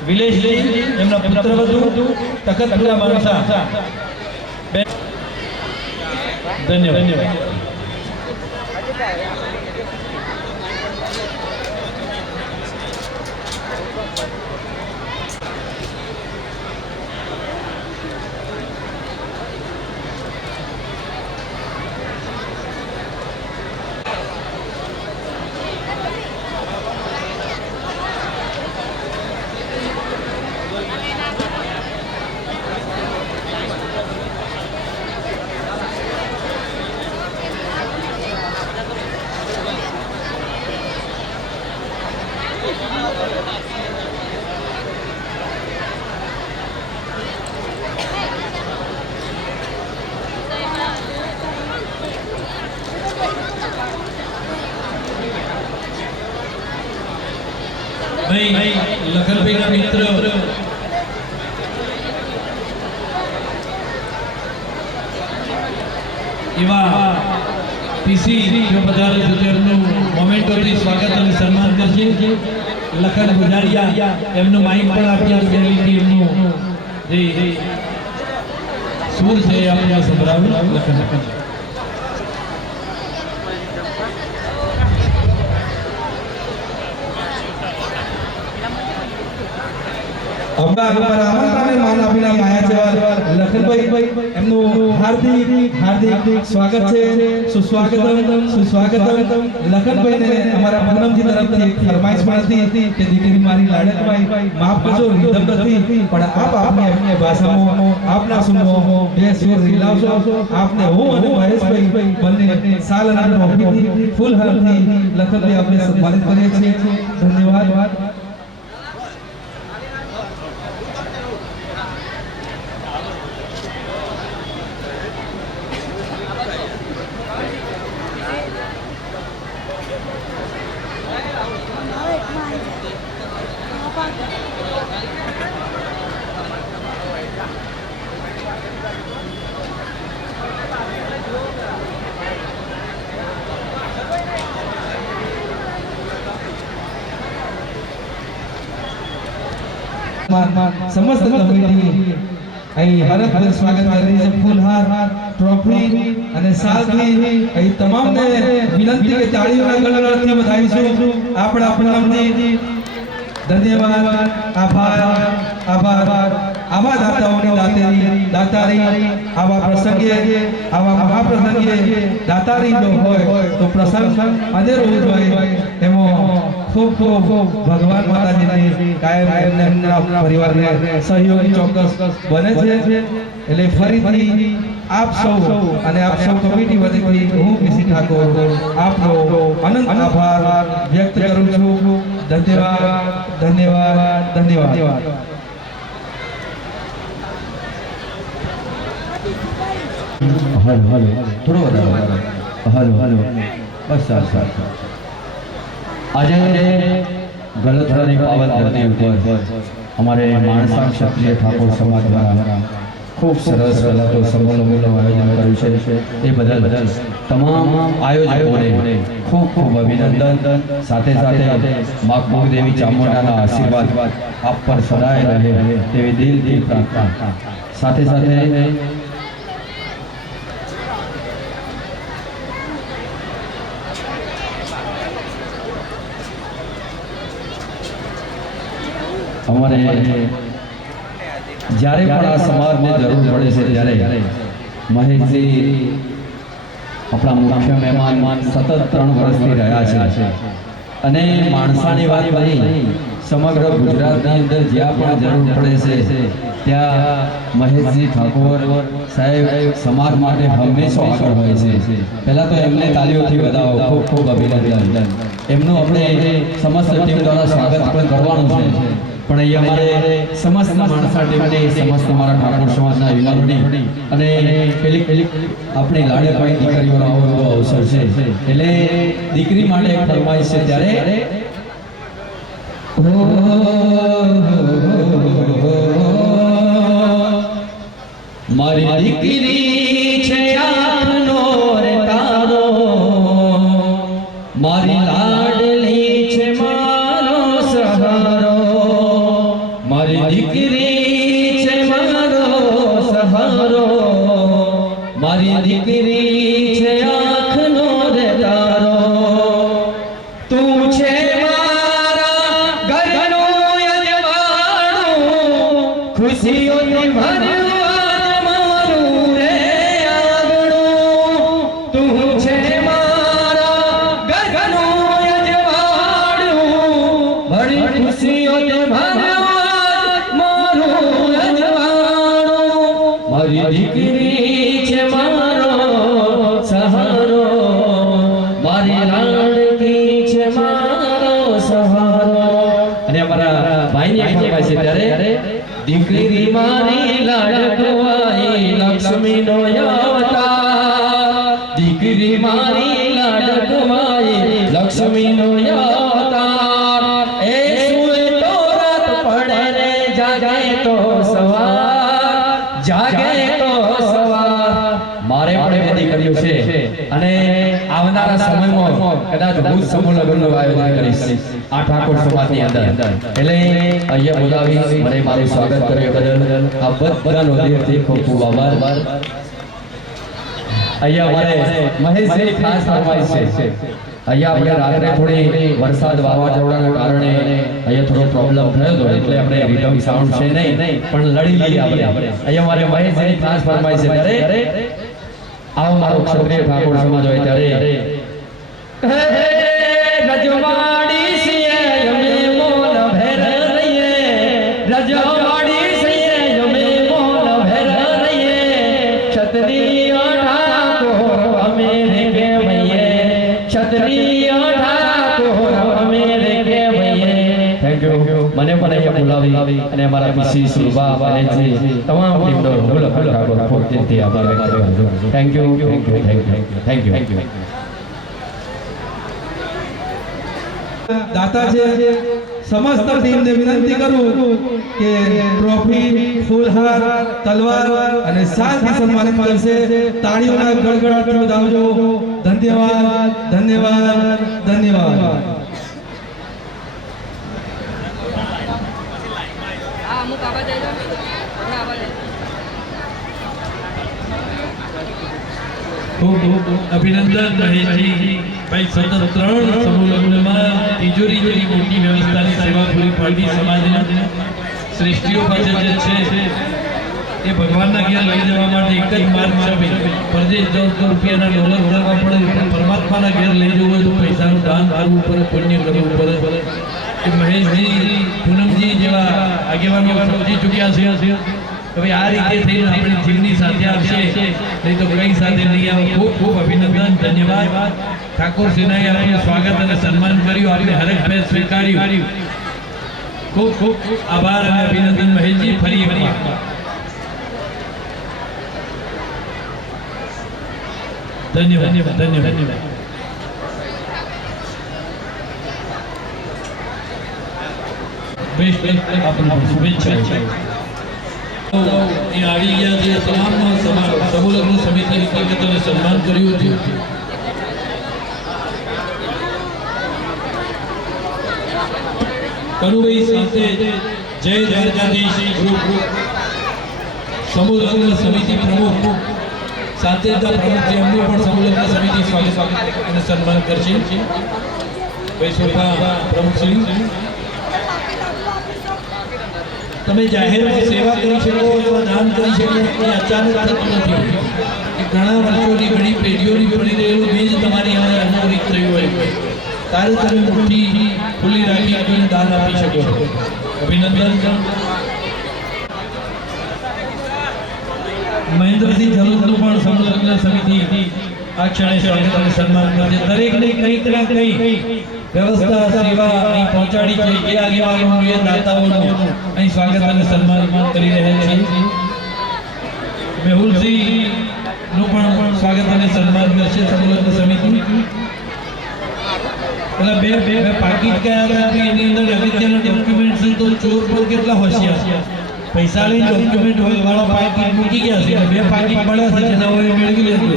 વિલેશજી, એમના પુત્રવધુ તખતપુરા માણસા. ધન્યવાદ. ભાઈ લખનભાઈના મિત્ર એવા પીસી જો પધારે છે તેમનું મોમેન્ટોથી સ્વાગત અને સન્માન કરશે. લખન ગુજારિયા એમનું માઇક પણ આપ્યા છે. એમનું જે સૂર છે આપણે સંભળાવ્યું લખન. આમંત્રણને માન આપીને માયા સેવા લખનભાઈ એમનું હાર્દિક સ્વાગત છે. સુસ્વાગતમ લખનભાઈને અમારા પૂનમજી તરફથી એક ફરમાઈશ પણ હતી કે દીકરી મારી લાડકભાઈ માફ કરજો, રીધમ નથી પણ આપ આપની ભાષામાં આપના સુનો બે સુર રીલાવશો. આપને હું અને મહેશભાઈ બંને સાલ અને ટ્રોફીથી ફૂલ હારથી લખનભાઈ આપણે સન્માનિત કરીએ છીએ. ધન્યવાદ. સમસ્ત કમિટી અહીં હરખભેર સ્વાગત કરી રહી છે. ફૂલહાર, ટ્રોફી અને સાલથી અહીં તમામને વિનંતી કે તાળીઓના ગણગણથી વધાવીશું. આપણા પૂનમજી ધન્યવાદ, આભાર. આવા દાતાઓની દાતારી આવા પ્રસંગે, આવા મહાપ્રસંગે દાતારી જો હોય તો પ્રસંગ અનેરો હોય. એમાં ખૂબ ભગવાન માતાજીની કાયમ એમના પરિવારને સહયોગી ચોક્કસ બને છે. એટલે ફરીથી આપ સૌ અને આપ સૌ કમિટી વતીથી હું પીસી ઠાકોર આપનો અનંત આભાર વ્યક્ત કરું છું. ધન્યવાદ. હલો થોડો વધારે હલો બસ સારું. આજે ગલથરાની પાવન ધરતી ઉપર અમારે માણસા ક્ષત્રિય ઠાકોર સમાજ દ્વારા ખૂબ સરસ ગલતો સમૂહનું આયોજન કર્યું છે. એ બદલ તમામ આયોજકોને ખૂબ અભિનંદન. સાથે મા કુળદેવી ચામુંડાના આશીર્વાદ આપ પર સદાય રહે તેવી દિલથી પ્રાર્થના. સાથે અમારે જ્યારે પણ આ સમાજને જરૂર પડે છે ત્યારે મહેશજી આપણા મુખ્ય મહેમાન સતત 3 વર્ષથી રહ્યા છે. અને માણસાની વાત નહીં, સમગ્ર ગુજરાતની અંદર જ્યાં પણ જરૂર પડે છે ત્યાં મહેશજી ઠાકોર સાહેબ સમાજ માટે હંમેશા આગળ હોય છે. પહેલાં તો એમને તાલીઓથી વધાવો, ખૂબ અભિનંદન. એમનું આપણે સમસ્ત ટીમ દ્વારા સ્વાગત પણ કરવાનું છે. પણ અહીંયા અમારે સમસ્ત માણસા ટીમની, સમસ્ત અમારા ઠાકોર સમાજના યુવાનોની અને પેલી આપણી લાડકભાઈ દીકરીઓનો આવો અવસર છે. એટલે દીકરી માટે એક ફરમાઈશ છે. ત્યારે મારી દીકરી છે આપનો રે તારો, મારી લાડલી છે મારો સહારો, મારી દીકરી છે મારો સહારો, મારી દીકરી છે આંખનો રે તારો. તું છે મારા ઘરનો યજમાનો, ખુશીઓથી ભરવા મારું રે આંગણું. તું છે મારા ઘરનો યજમાનો, ભરી ખુશીઓથી ભરવા મારું યજમાનું. મારી દીકરી છે મારો સહારો, મારી લાડકી છે મારો સહારો. અને અમારા ભાઈની ફરમાઈશ છે ત્યારે દીકરી મારી લાડકવાઈ લક્ષ્મીનો અવતાર, દીકરી મારી લાડકવાઈ લક્ષ્મીનો અવતાર. એ સુએ તો રાત પડે રે, જાગે તો સવાર, જાગે તો સવાર. મારે પણ કર્યું છે અને આવનારા સમયમાં કદાચ હું જ સમૂહ લગ્નનું આયોજન કરીશ આ ઠાકોર સમાજની અંદર. એટલે અહીંયા બોલાવી મને મારું સ્વાગત કર્યું બદલ આ બધાનો દિલથી ખૂબ ખૂબ આભાર. અહીંયા મારે મહેશભાઈ ખાસ ફરમાઈશ છે. અહીંયા આપણે રાત્રે થોડી વરસાદ વાવાઝોડાના કારણે અહીંયા થોડો પ્રોબ્લેમ થયો હતો એટલે આપણે રિધમ સાઉન્ડ છે નહીં પણ લડી લઈએ આપણે. અહીંયા મારે મહેશભાઈ ખાસ ફરમાઈશ છે ત્યારે આવો મારો ક્ષત્રિય ઠાકોર સમાજ હોય ત્યારે રજવાડી સિંહ અમે મોલ ભેર રહીએ રજવાડી સિંહ અમે મોલ ભેર રહીએ ક્ષત્રિય ઠાકોર અમે રે કેવઈએ ક્ષત્રિય ઠાકોર અમે રે કેવઈએ. Thank you. મને પણ અહીંયા બોલાવી અને અમારા પીસી સુરભા અને જે તમામ ટીમનો હું ઠાકોર ખૂબ દિલથી આભાર વ્યક્ત કરું છું. Thank you. Thank you. દાતા છે સમસ્ત ટીમને વિનંતી કરું કે ટ્રોફી, ફૂલહાર, તલવાર અને શાલથી સન્માનિત કરશે. તાળીઓના ગડગડાટથી વધાવજો. ધન્યવાદ, ધન્યવાદ, ધન્યવાદ. અમુક આવા જાય ખૂબ અભિનંદન મહેશજી. ભાઈ સતત 3 સમૂહ લગ્નમાં તિજોરી જેવી મોટી વ્યવસ્થાની સેવા પૂરી પાડી સમાજના શ્રેષ્ઠીઓ પાસે જે છે એ ભગવાનના ઘેર લઈ જવા માટે એક જ માર્ગ છે. પરદેશ 14 રૂપિયાના ડોલર ઉડાડવા પડે પણ પરમાત્માના ઘેર લઈ જવું હોય તો પૈસાનું દાન કરવું પડે, પુણ્ય કરવું પડે. કે મહેશજી, પૂનમજી જેવા આગેવાનો સમજી ચૂક્યા છે હવે આ રીતે થઈને આપણી જીવની સાથે આવશે નહીં તો કઈ સાથે નહીં આવે. ખૂબ ખૂબ અભિનંદન, ધન્યવાદ. ઠાકોર સેનાએ આપણું સ્વાગત અને સન્માન કર્યું, આપણે હરખભેર સ્વીકાર્યું. ખૂબ ખૂબ આભાર અને અભિનંદન મહેશજી. ફરી એકવાર ધન્યવાદ. ધન્યવાદ. બેસ્ટ આપણને શુભેચ્છા. એ આવી ગયા છે તમામ સમૂહ લગ્ન સમિતિની કાર્યકર્તાઓને સન્માન કર્યું હતું. કનુભાઈ સાથે જય દ્વારકાધીશ ગ્રુપ સમૂહ લગ્ન સમિતિ પ્રમુખ સાથે પ્રમુખ છે એમનું પણ સમૂહ લગ્ન સમિતિ સ્વાગત અને સન્માન કરશે. ભાઈ સોફા પ્રમુખ શ્રી, તમે જાહેરમાં સેવા કરી શકો અથવા દાન કરી શકો એ અચાનક થતું નથી. એ ઘણા વર્ષોની ઘણી પેઢીઓની પડી રહેલું બીજ તમારી અંદર અનુભવિત થયું હોય ત્યારે તમે મુઠ્ઠી ખુલ્લી રાખી કોઈને દાન આપી શકો છો. અભિનંદન. મહેન્દ્રસિંહ ઝલુકનું પણ સમૂહ લગ્ન સમિતિ આ ક્ષણે સ્વાગત અને સન્માન કરશે. દરેકને કંઈક ના કંઈક વ્યવસ્થા સેવા અહીં પહોંચાડી છે. એ આગેવાનોનું એ દાતાઓનું અહીં સ્વાગત અને સન્માન કરી રહ્યા છે. મેહુલસિંહનું પણ સ્વાગત અને સન્માન કરશે સમૂહ લગ્ન સમિતિ. પેલા બે પાકીટ કયા હતા એની અંદર અગત્યના ડોક્યુમેન્ટ્સ તો ચોર પણ કેટલા હોશિયાર પૈસા લઈને ડોક્યુમેન્ટ વાળા પાકીટ મૂકી ગયા છે. 2 પાકીટ મળ્યા છે જેના હોય મેળવી લેવું.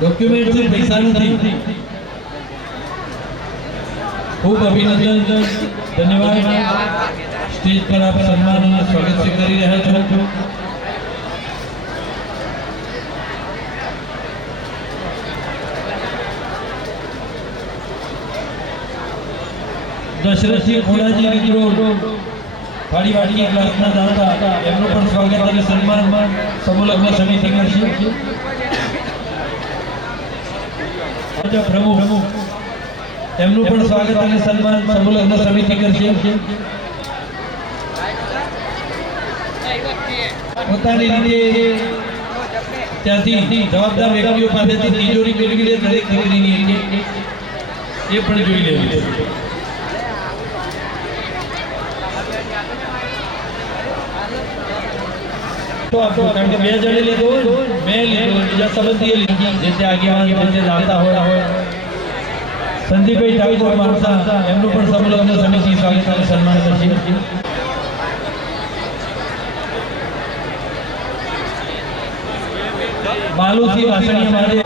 ડોક્યુમેન્ટ છે, પૈસા નથી. ખૂબ અભિનંદન, ધન્યવાદ. સ્ટેજ પર આપ સન્માન અને સ્વાગત કરી રહ્યા છો. દશરથસિંહ ખોડાજી મિત્રો વાડી ક્લાસના દાતા એમનું પણ સ્વાગત અને સન્માન સમૂહ લગ્ન સમિતિ કરશે. પ્રમુખ એમનું પણ સ્વાગત અને સન્માન સમૂહ લગ્ન સમિતિ કરશે. પોતાની રીતે ત્યાંથી જવાબદાર વ્યક્તિઓ પાસેથી તિજોરી મેળવી લે દરેક દીકરીની એ પણ જોઈ લેવું. તો કારણ કે 2 જણે લીધો, મેં લીધો, બીજા સંબંધીએ લીધો, જે તે આગેવાન જે દાતા હોય. સંદીપભાઈ ઠાકોર માણસા એમનું પણ સમૂહ લગ્ન સમિતિ સ્વાગત અને સન્માન કરશે. માલુથી વાસણીયા મહાદેવ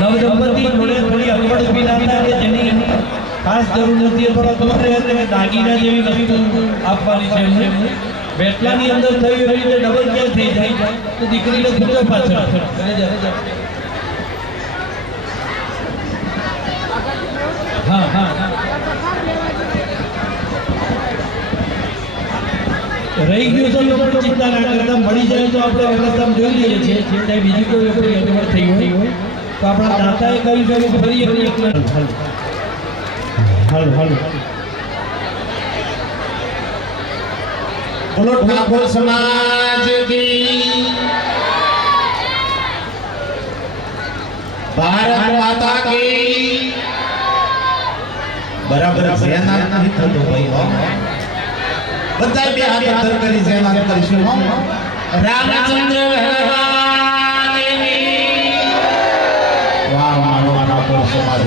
નવદંપતિ જોડે થોડી અગવડ ઊભી ના થાય કે જેની ખાસ જરૂર નથી અથવા તમારે એટલે દાગીના જેવી વસ્તુ આપવાની છે એમને બેટલાની અંદર થઈ એવી રીતે ડબલ કેમ થઈ જાય તો દીકરીને ખૂટો પાછળ હા હા રહી ગયું તો લોકો ચિંતા ના કરતા મળી જાય તો આપણે વ્યવસ્થામાં જોઈ લઈએ છીએ ચાહે બીજી કોઈ અગવડ થઈ હોય તો આપણા દાતાએ કહ્યું છે કે ફરી એક હલ બોલો ઠાકોર સમાજ કી ભારત માતા કી બરાબર જયનાથ નથી થતો ભાઈ હો બધા બે હાથ અંદર કરી જયનાથ કરીશું હો રામચંદ્ર ભગવાનની વાહ મારો ઠાકોર સમાજ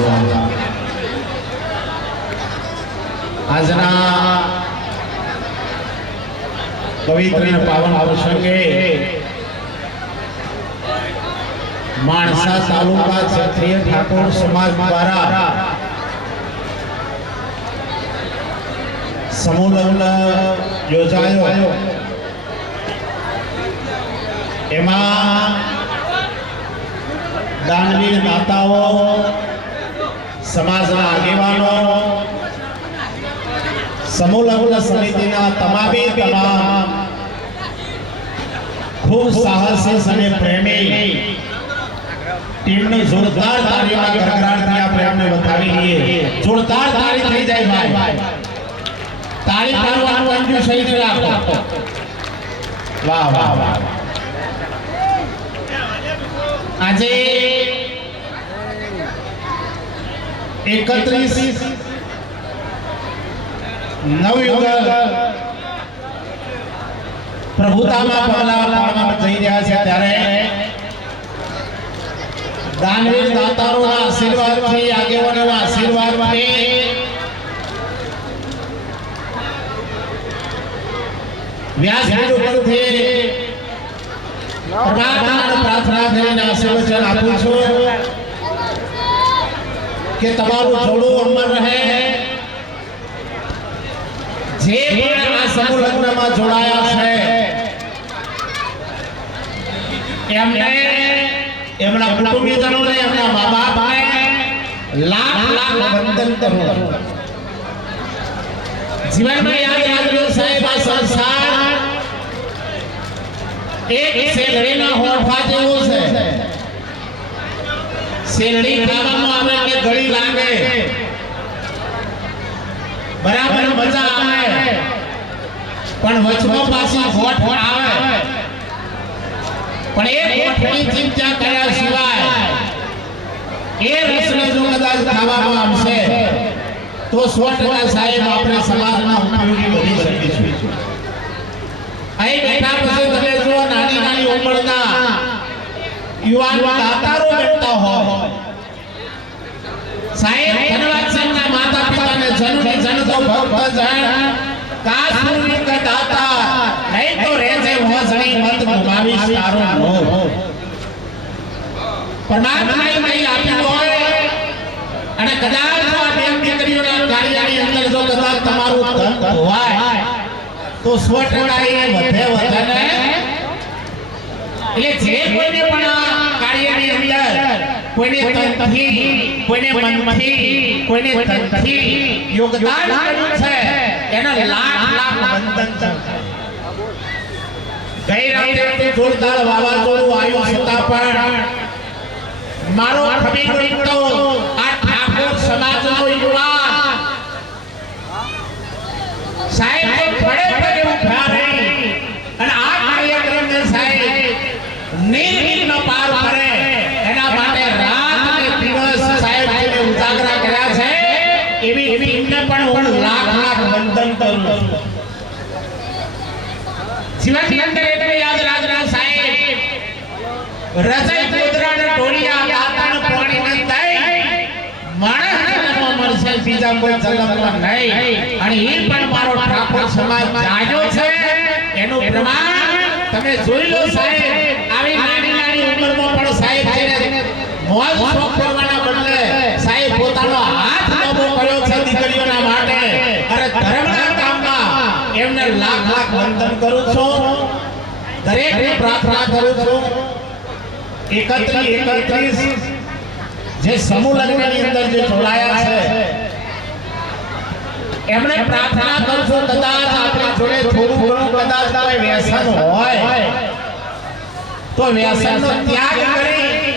આજના પવિત્ર અને પાવન પ્રસંગે માણસા તાલુકા ક્ષત્રિય ઠાકોર સમાજ દ્વારા સમૂહ લગ્ન યોજાયો એમાં દાનવીર દાતાઓ સમાજના આગેવાનો સમૂહ લગ્ન સમિતિના તમામ ખૂબ સાહસી અને પ્રેમી ટીમને જોરદાર તાળીઓના ગડગડાટથી આપણે એમને વધાવી લઈએ જોરદાર તાળી થઈ જાય ભાઈ તાળી પાડવાનું અંજુ સહી રાખો વાહ વાહ વાહ આજે 31 નવયુગ પ્રભુતામાં પગલા પાડવામાં જઈ રહ્યા છે ત્યારે દાનવીર દાતારોના આશીર્વાદથી આગેવાનોના આશીર્વાદથી વ્યાસપીઠ ઉપરથી પરમાત્માને પ્રાર્થના કરીને આશીર્વચન આપું છું કે તમારું જોડું અમર રહે જે પણ આ સમૂહ લગ્નમાં જોડાયા છે એમને એમના કુટુંબીજનોને એમના મા બાપને લાખ વંદન કરું જીવનમાં યાદ રાખજો સાહેબ આ સંસાર એક શેરડીના હોઠા જેવો છે શેરડી ખાવામાં આવે કે ગળી લાગે બરાબર મજા આવે પણ વચમાં પાછી હોઠ આવે પણ એ હોઠની ચિંતા કર્યા સિવાય એ રસને જો કદાચ ખાવામાં આવશે તો 100% સાહેબ આપણે સમાજમાં ઉપયોગી બની શકીશું અહીં બેઠા પછી તમે જો નાની નાની ઉંમરના યુવાન દાતારો બેઠતા હોય સાહેબ ધન્યવાદ સંગના માતા પિતાને જન તો ભક્ત જન કાસુરી કા દાતા નહીં તો રેજે હોસણી મત ગુમાવીશ તારો મોહ પરમાત્માએ નહીં આપ્યું હોય અને કદાચ આ બેન દીકરીઓના કાર્યની અંદર જો કદાચ તમારું ધન હોય તો 100% એ વધે ને એટલે જે કોઈને પણ આ કાર્યની અંદર કોઈને તનથી કોઈને મનથી કોઈને ધનથી યોગદાન આપ્યું છે એના લાખ વંદન છે ગઈ રાતે જોરદાર વાવાઝોડું આવ્યું છતાં પણ મારો ખબી તો આ ઠાકોર સમાજનો યુવા સાહેબ ખડે પગે ઉભા રહી અને આ કાર્યક્રમને સાહેબ નિર્વિઘ્ન પાર કરે એના માટે રાત અને દિવસ સાહેબ જેને ઉજાગરા કર્યા છે એવી એમને પણ હું લાખ વંદન કરું જીવનની અંદર એટલે યાદ રાખજો સાહેબ રજાઈ કુદરાને ટોળિયા દાતાને પાણી ન દઈ માણસ જન્મ મળશે બીજા કોઈ જન્મમાં નહીં અને એ પણ મારો ઠાકોર સમાજ જાજો છે એનું પ્રમાણ તમે જોઈ લો સાહેબ, આવી નાની ઉંમરમાં પણ સાહેબ છે મોજ શોખ કરવાના બદલે સાહેબ પોતાનો હાથ લાંબો કર્યો છે દીકરીઓના માટે. અને ધર્મના કામમાં એમને લાખ લાખ વંદન કરું છું. દરેકને પ્રાર્થના કરું છું 31 જે સમૂહ લગ્નની અંદર જે જોડાયા છે એમણે પ્રાર્થના કરશો કદાચ આપણી જોડે થોડું ઘણું કદાચ કોઈ વ્યસન હોય તો વ્યસનનો ત્યાગ કરી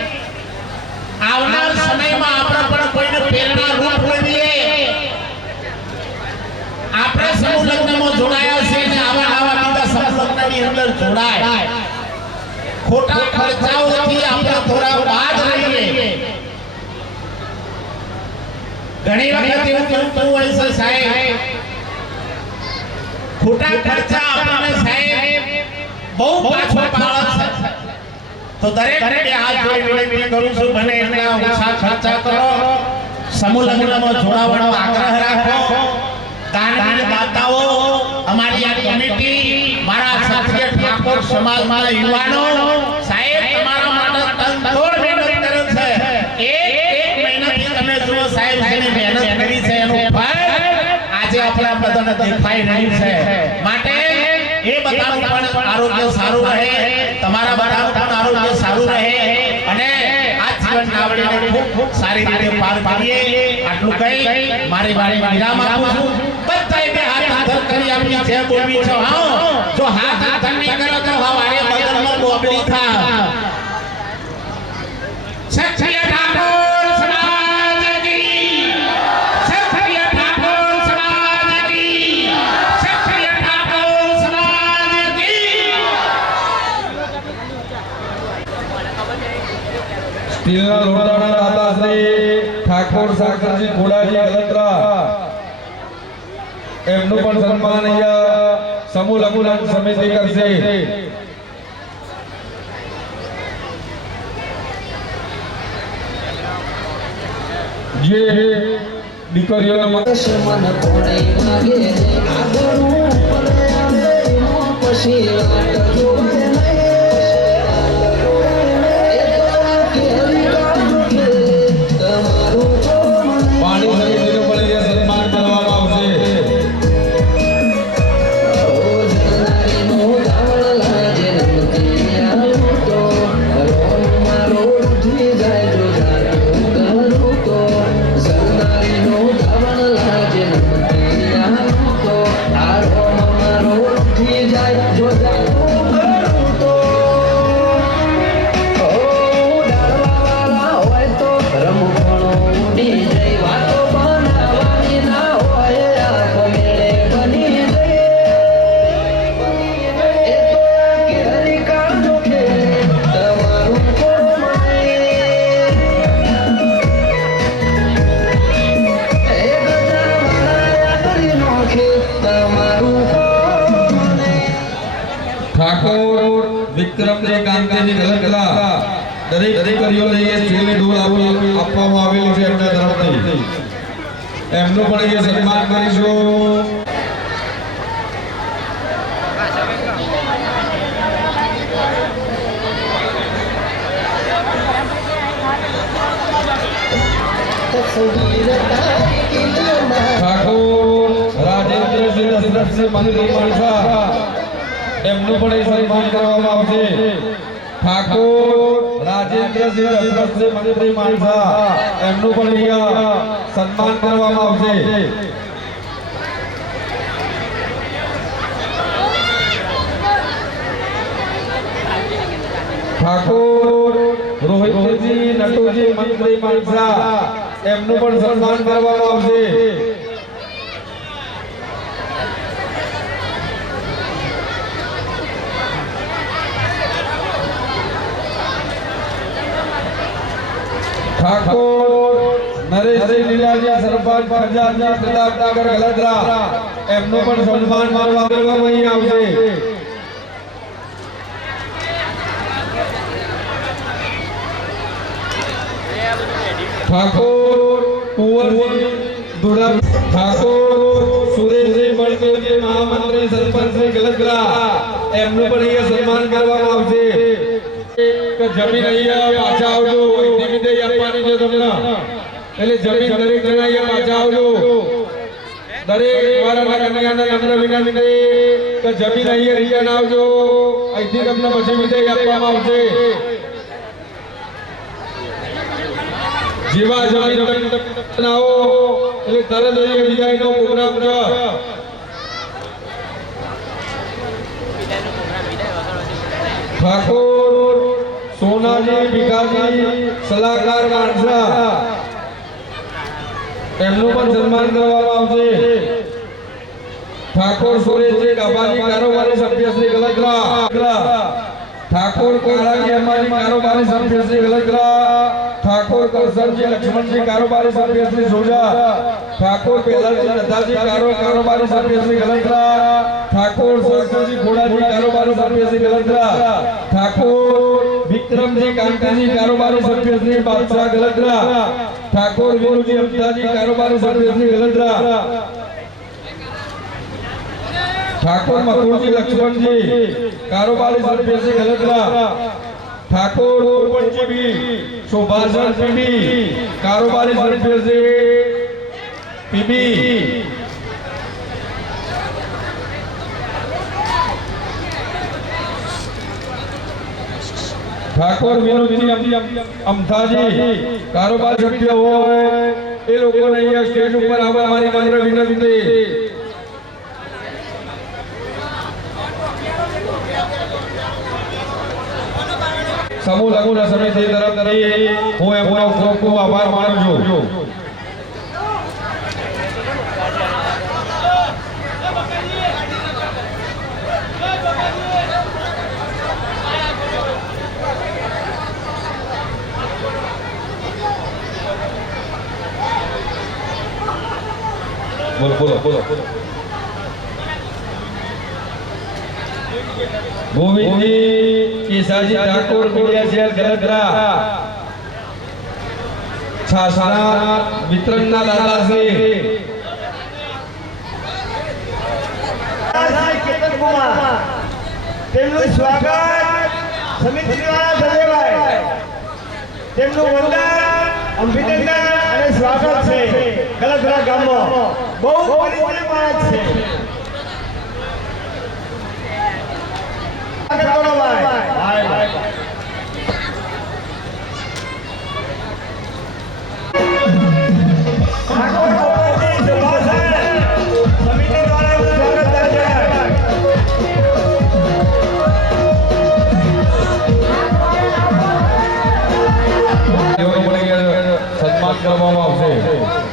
આવનાર સમયમાં આપણે પણ કોઈને પ્રેરણા રૂપ બનીએ. આપણે સમૂહ લગ્નમાં જોડાયા છે ને આવા બીજા સમૂહ લગ્નની અંદર જોડાય. ખોટા ખર્ચાઓથી આપણે થોડા બાદ રહીએ. ઘણી વખત એવું થતું હોય છે સાહેબ, ખોટા ખર્ચા આપણને સાહેબ બહુ પાછો પાડે છે. તો દરેક બે હાથ જોડી વિનંતી કરું છું, મને એટલા ઓછા ખર્ચા કરો. સમૂહ લગ્નમાં જોડાવાનો આગ્રહ રાખો. દાનવીર દાતાઓ, અમારી આ કમિટી, મારા ક્ષત્રિય ઠાકોર સમાજના યુવાનો સાહેબ તમારા માટે તનતોડ મહેનત કરે છે. એક મહિનાથી તમે જુઓ સાહેબ જેની મહેનત કરી છે એનું ફળ આજે આપણા બધાને દેખાઈ રહ્યું છે. માટે એ બધાનું પણ આરોગ્ય સારું રહે, તમારા બધાનું પણ આરોગ્ય સારું રહે અને આ જીવન નાવડીને ખૂબ સારી રીતે પાર પાડીએ. આટલું કહી મારી વાણી વિરામ આપું છું. બધાએ બે હાથ હાથ કરી આપી છે બોલવી છો. હા, જો હાથ હાથ નહીં કરો તો હવારે બદલમાં બોબડી થા. ક્ષત્રિય ઠાકોર સમાજ કી, ક્ષત્રિય ઠાકોર સમાજ કી, ક્ષત્રિય ઠાકોર સમાજ કી. સ્ટીલના લોટાના દાતા શ્રી ઠાકોર સાગરજી ખોડાજી ગલત્રા એમનું પણ સન્માન અહીંયા સમૂહ લઘુલગ્ન સમિતિ કરશે. જે દીકરીઓને મન કોણે માગે આગળનું પડે આવે પછી વાટ જોવે પાણી સમિતિનું પણ અહીંયા સન્માન કરવામાં આવશે. ઠાકોર વિક્રમજી કાંતિજી ગલતલા દરેક દીકરીઓને એ સ્ટીલની ડોલ આપવામાં આવેલી છે એમના તરફથી. એમનું પણ અહીંયા સન્માન કરીશું. ઠાકોર રાજેન્દ્રસિંહ દશરથસિંહ મંત્રી માણસા એમનું પણ સન્માન કરવામાં આવશે. ઠાકોર રાજેન્દ્રસિંહ દશરથસિંહ મંત્રી માણસા એમનું પણ અહીંયા સન્માન કરવામાં આવશે. ઠાકોર રોહિતજી નટુજી મંત્રી માણસા એમનું પણ સન્માન કરવામાં આવશે. ઠાકોર નરેશજી લીલાજી સરપંચ ખજાનજી પ્રતાપનગર ગલદરા એમનું પણ સન્માન કરવામાં અહીં આવશે. ઠાકોર કુંવરજી દુડા, ઠાકોર સુરેશજી બળદેવજી મહામંત્રી સરપંચ શ્રી ગલદરા એમનું પણ અહીંયા સન્માન કરવામાં આવશે કે જમીન અહીંયા પાછા આવજો વિધિ આપવાની છે તમને એટલે જમીન દરેક જણા અહીંયા પાછા આવજો દરેક મારા કન્યાના નમ્ર વિનંતી કે જમીન અહીંયા રિટર્ન આવજો અહીંથી તમને પછી વિધિ આપવામાં આવશે જેવા જમીન આવો એટલે તરત અહીંયા વિદાયનો પ્રોગ્રામ છે ઠાકોર સોનાજી ભીખાજી સલાહકાર માણસા એમનું પણ સન્માન કરવામાં આવશે ઠાકોર સુરેશજી ડાભાજી કારોબારી સભ્ય શ્રી ગલગરા ઠાકોર કાળાજી અંબાજી કારોબારી સભ્ય શ્રી ગલગરા ઠાકોર કરસનજી લક્ષ્મણજી કારોબારી સભ્ય શ્રી સોજા ઠાકોર પેલાજી નદાજી કારોબારી સભ્ય શ્રી ગલગરા ઠાકોર સરસજી ઘોડાજી કારોબારી સભ્ય શ્રી ગલગરા ઠાકોર વિક્રમજી કાંતાજી કારોબારી સભ્ય શ્રી બાદશાહ ગલગરા ઠાકોર વીરુજી અમદાજી કારોબારી સભ્ય શ્રી ગલગરા ઠાકોર મથુરજી લક્ષ્મણજી કારોબારી સભ્ય શ્રી ગલગરા ઠાકોર પોપટજી બી શોભાસન પીબી કારોબારી સભ્ય શ્રી પીબી ઠાકોર વિનોદજી અમથાજી કારોબારી સભ્ય હોય એ લોકોને અહીંયા સ્ટેજ ઉપર આવવા મારી નમ્ર વિનંતી સમૂહ લઘુના સમિતિ તરફથી હું એમનો ખૂબ ખૂબ આભાર માનું છું બોલો બોલો બોલો ગોવિંદજી કેસાજી ઠાકોર મીડિયા ગલગરા છાસના વિતરણના દાતા છે કેતન કુમાર તેમનું સ્વાગત સમિતિ દ્વારા ધન્યવાદ તેમનું વંદન અભિનંદન અને સ્વાગત છે ગલગરા ગામમાં બહુ પરિચય માણસ છે સન્માન કરવામાં આવશે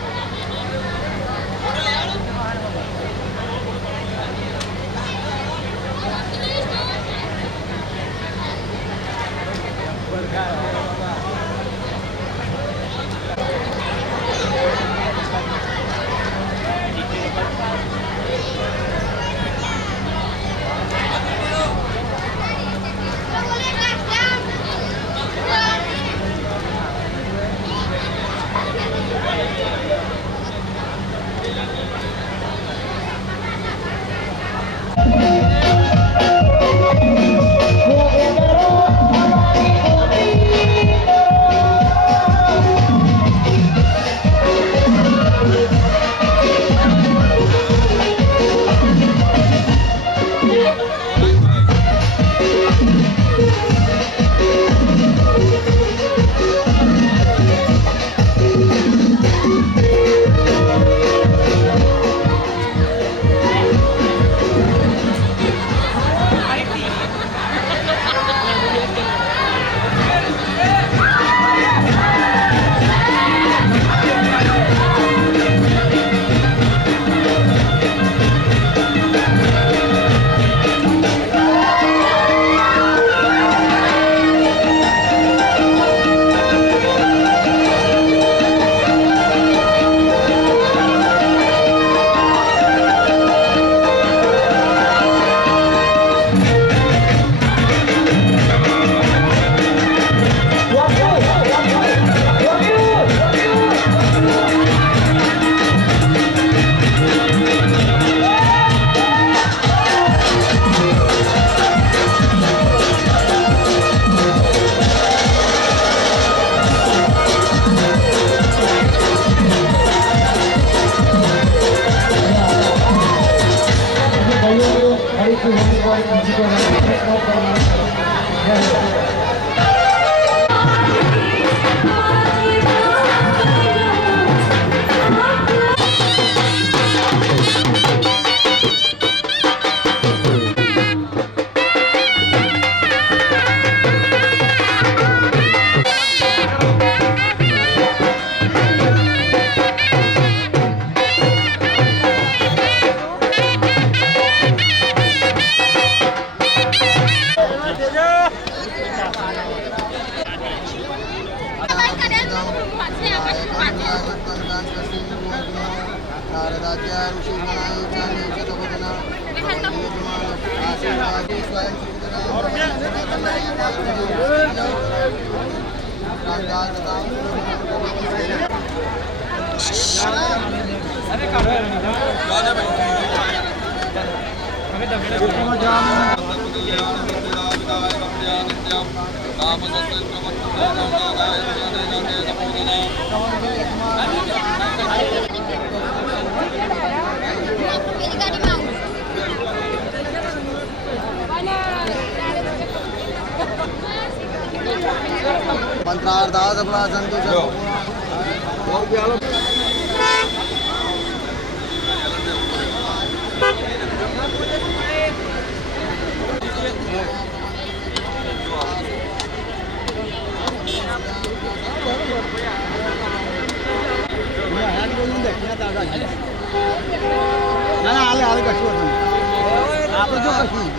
मंत्रार्धात अपना संतोष ના હાલે હાલે કશું હતું આપણે જો કશું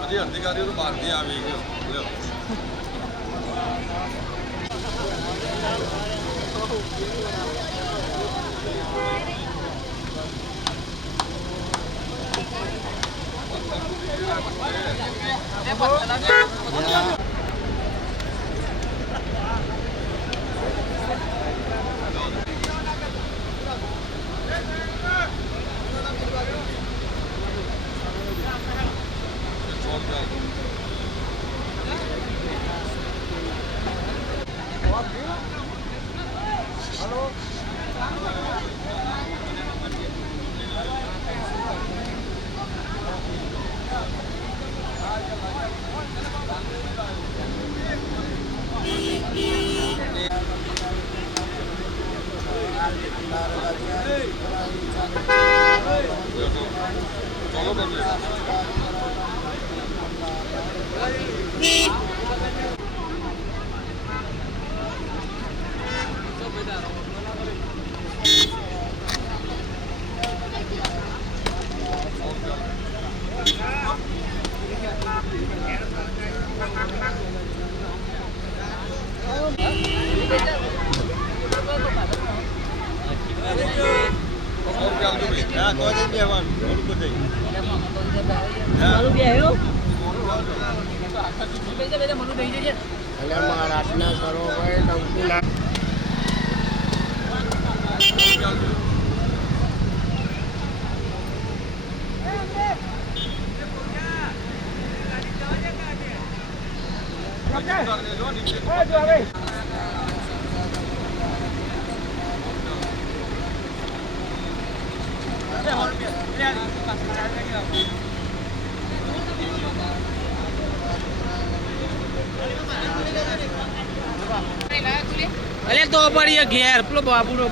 હજી અધિકારીઓ તો બહારથી આવી ગયો બેવાનું થોડું બધું અલે તો પડી ઘેર પેલો બાબુનો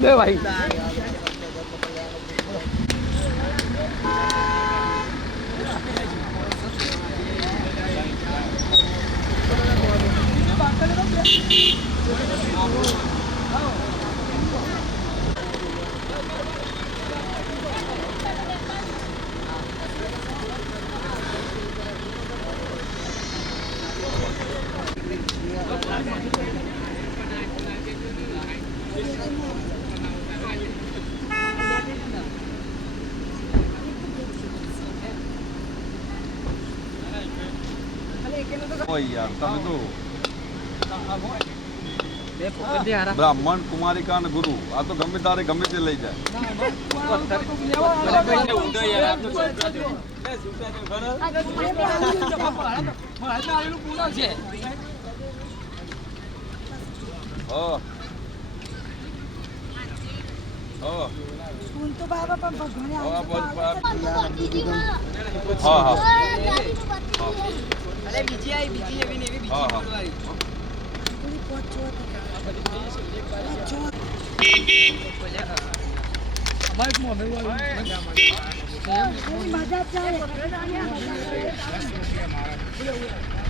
બે ભાઈ યાર તમે તો બ્રાહ્મણ કુમારિકા અને ગુરુ આ તો ગમે તારે ગમે તે લઈ જાય હા હા બીજી આવી બીજી એવી ને એવી બીજી બોલવાળી મજા ચાલે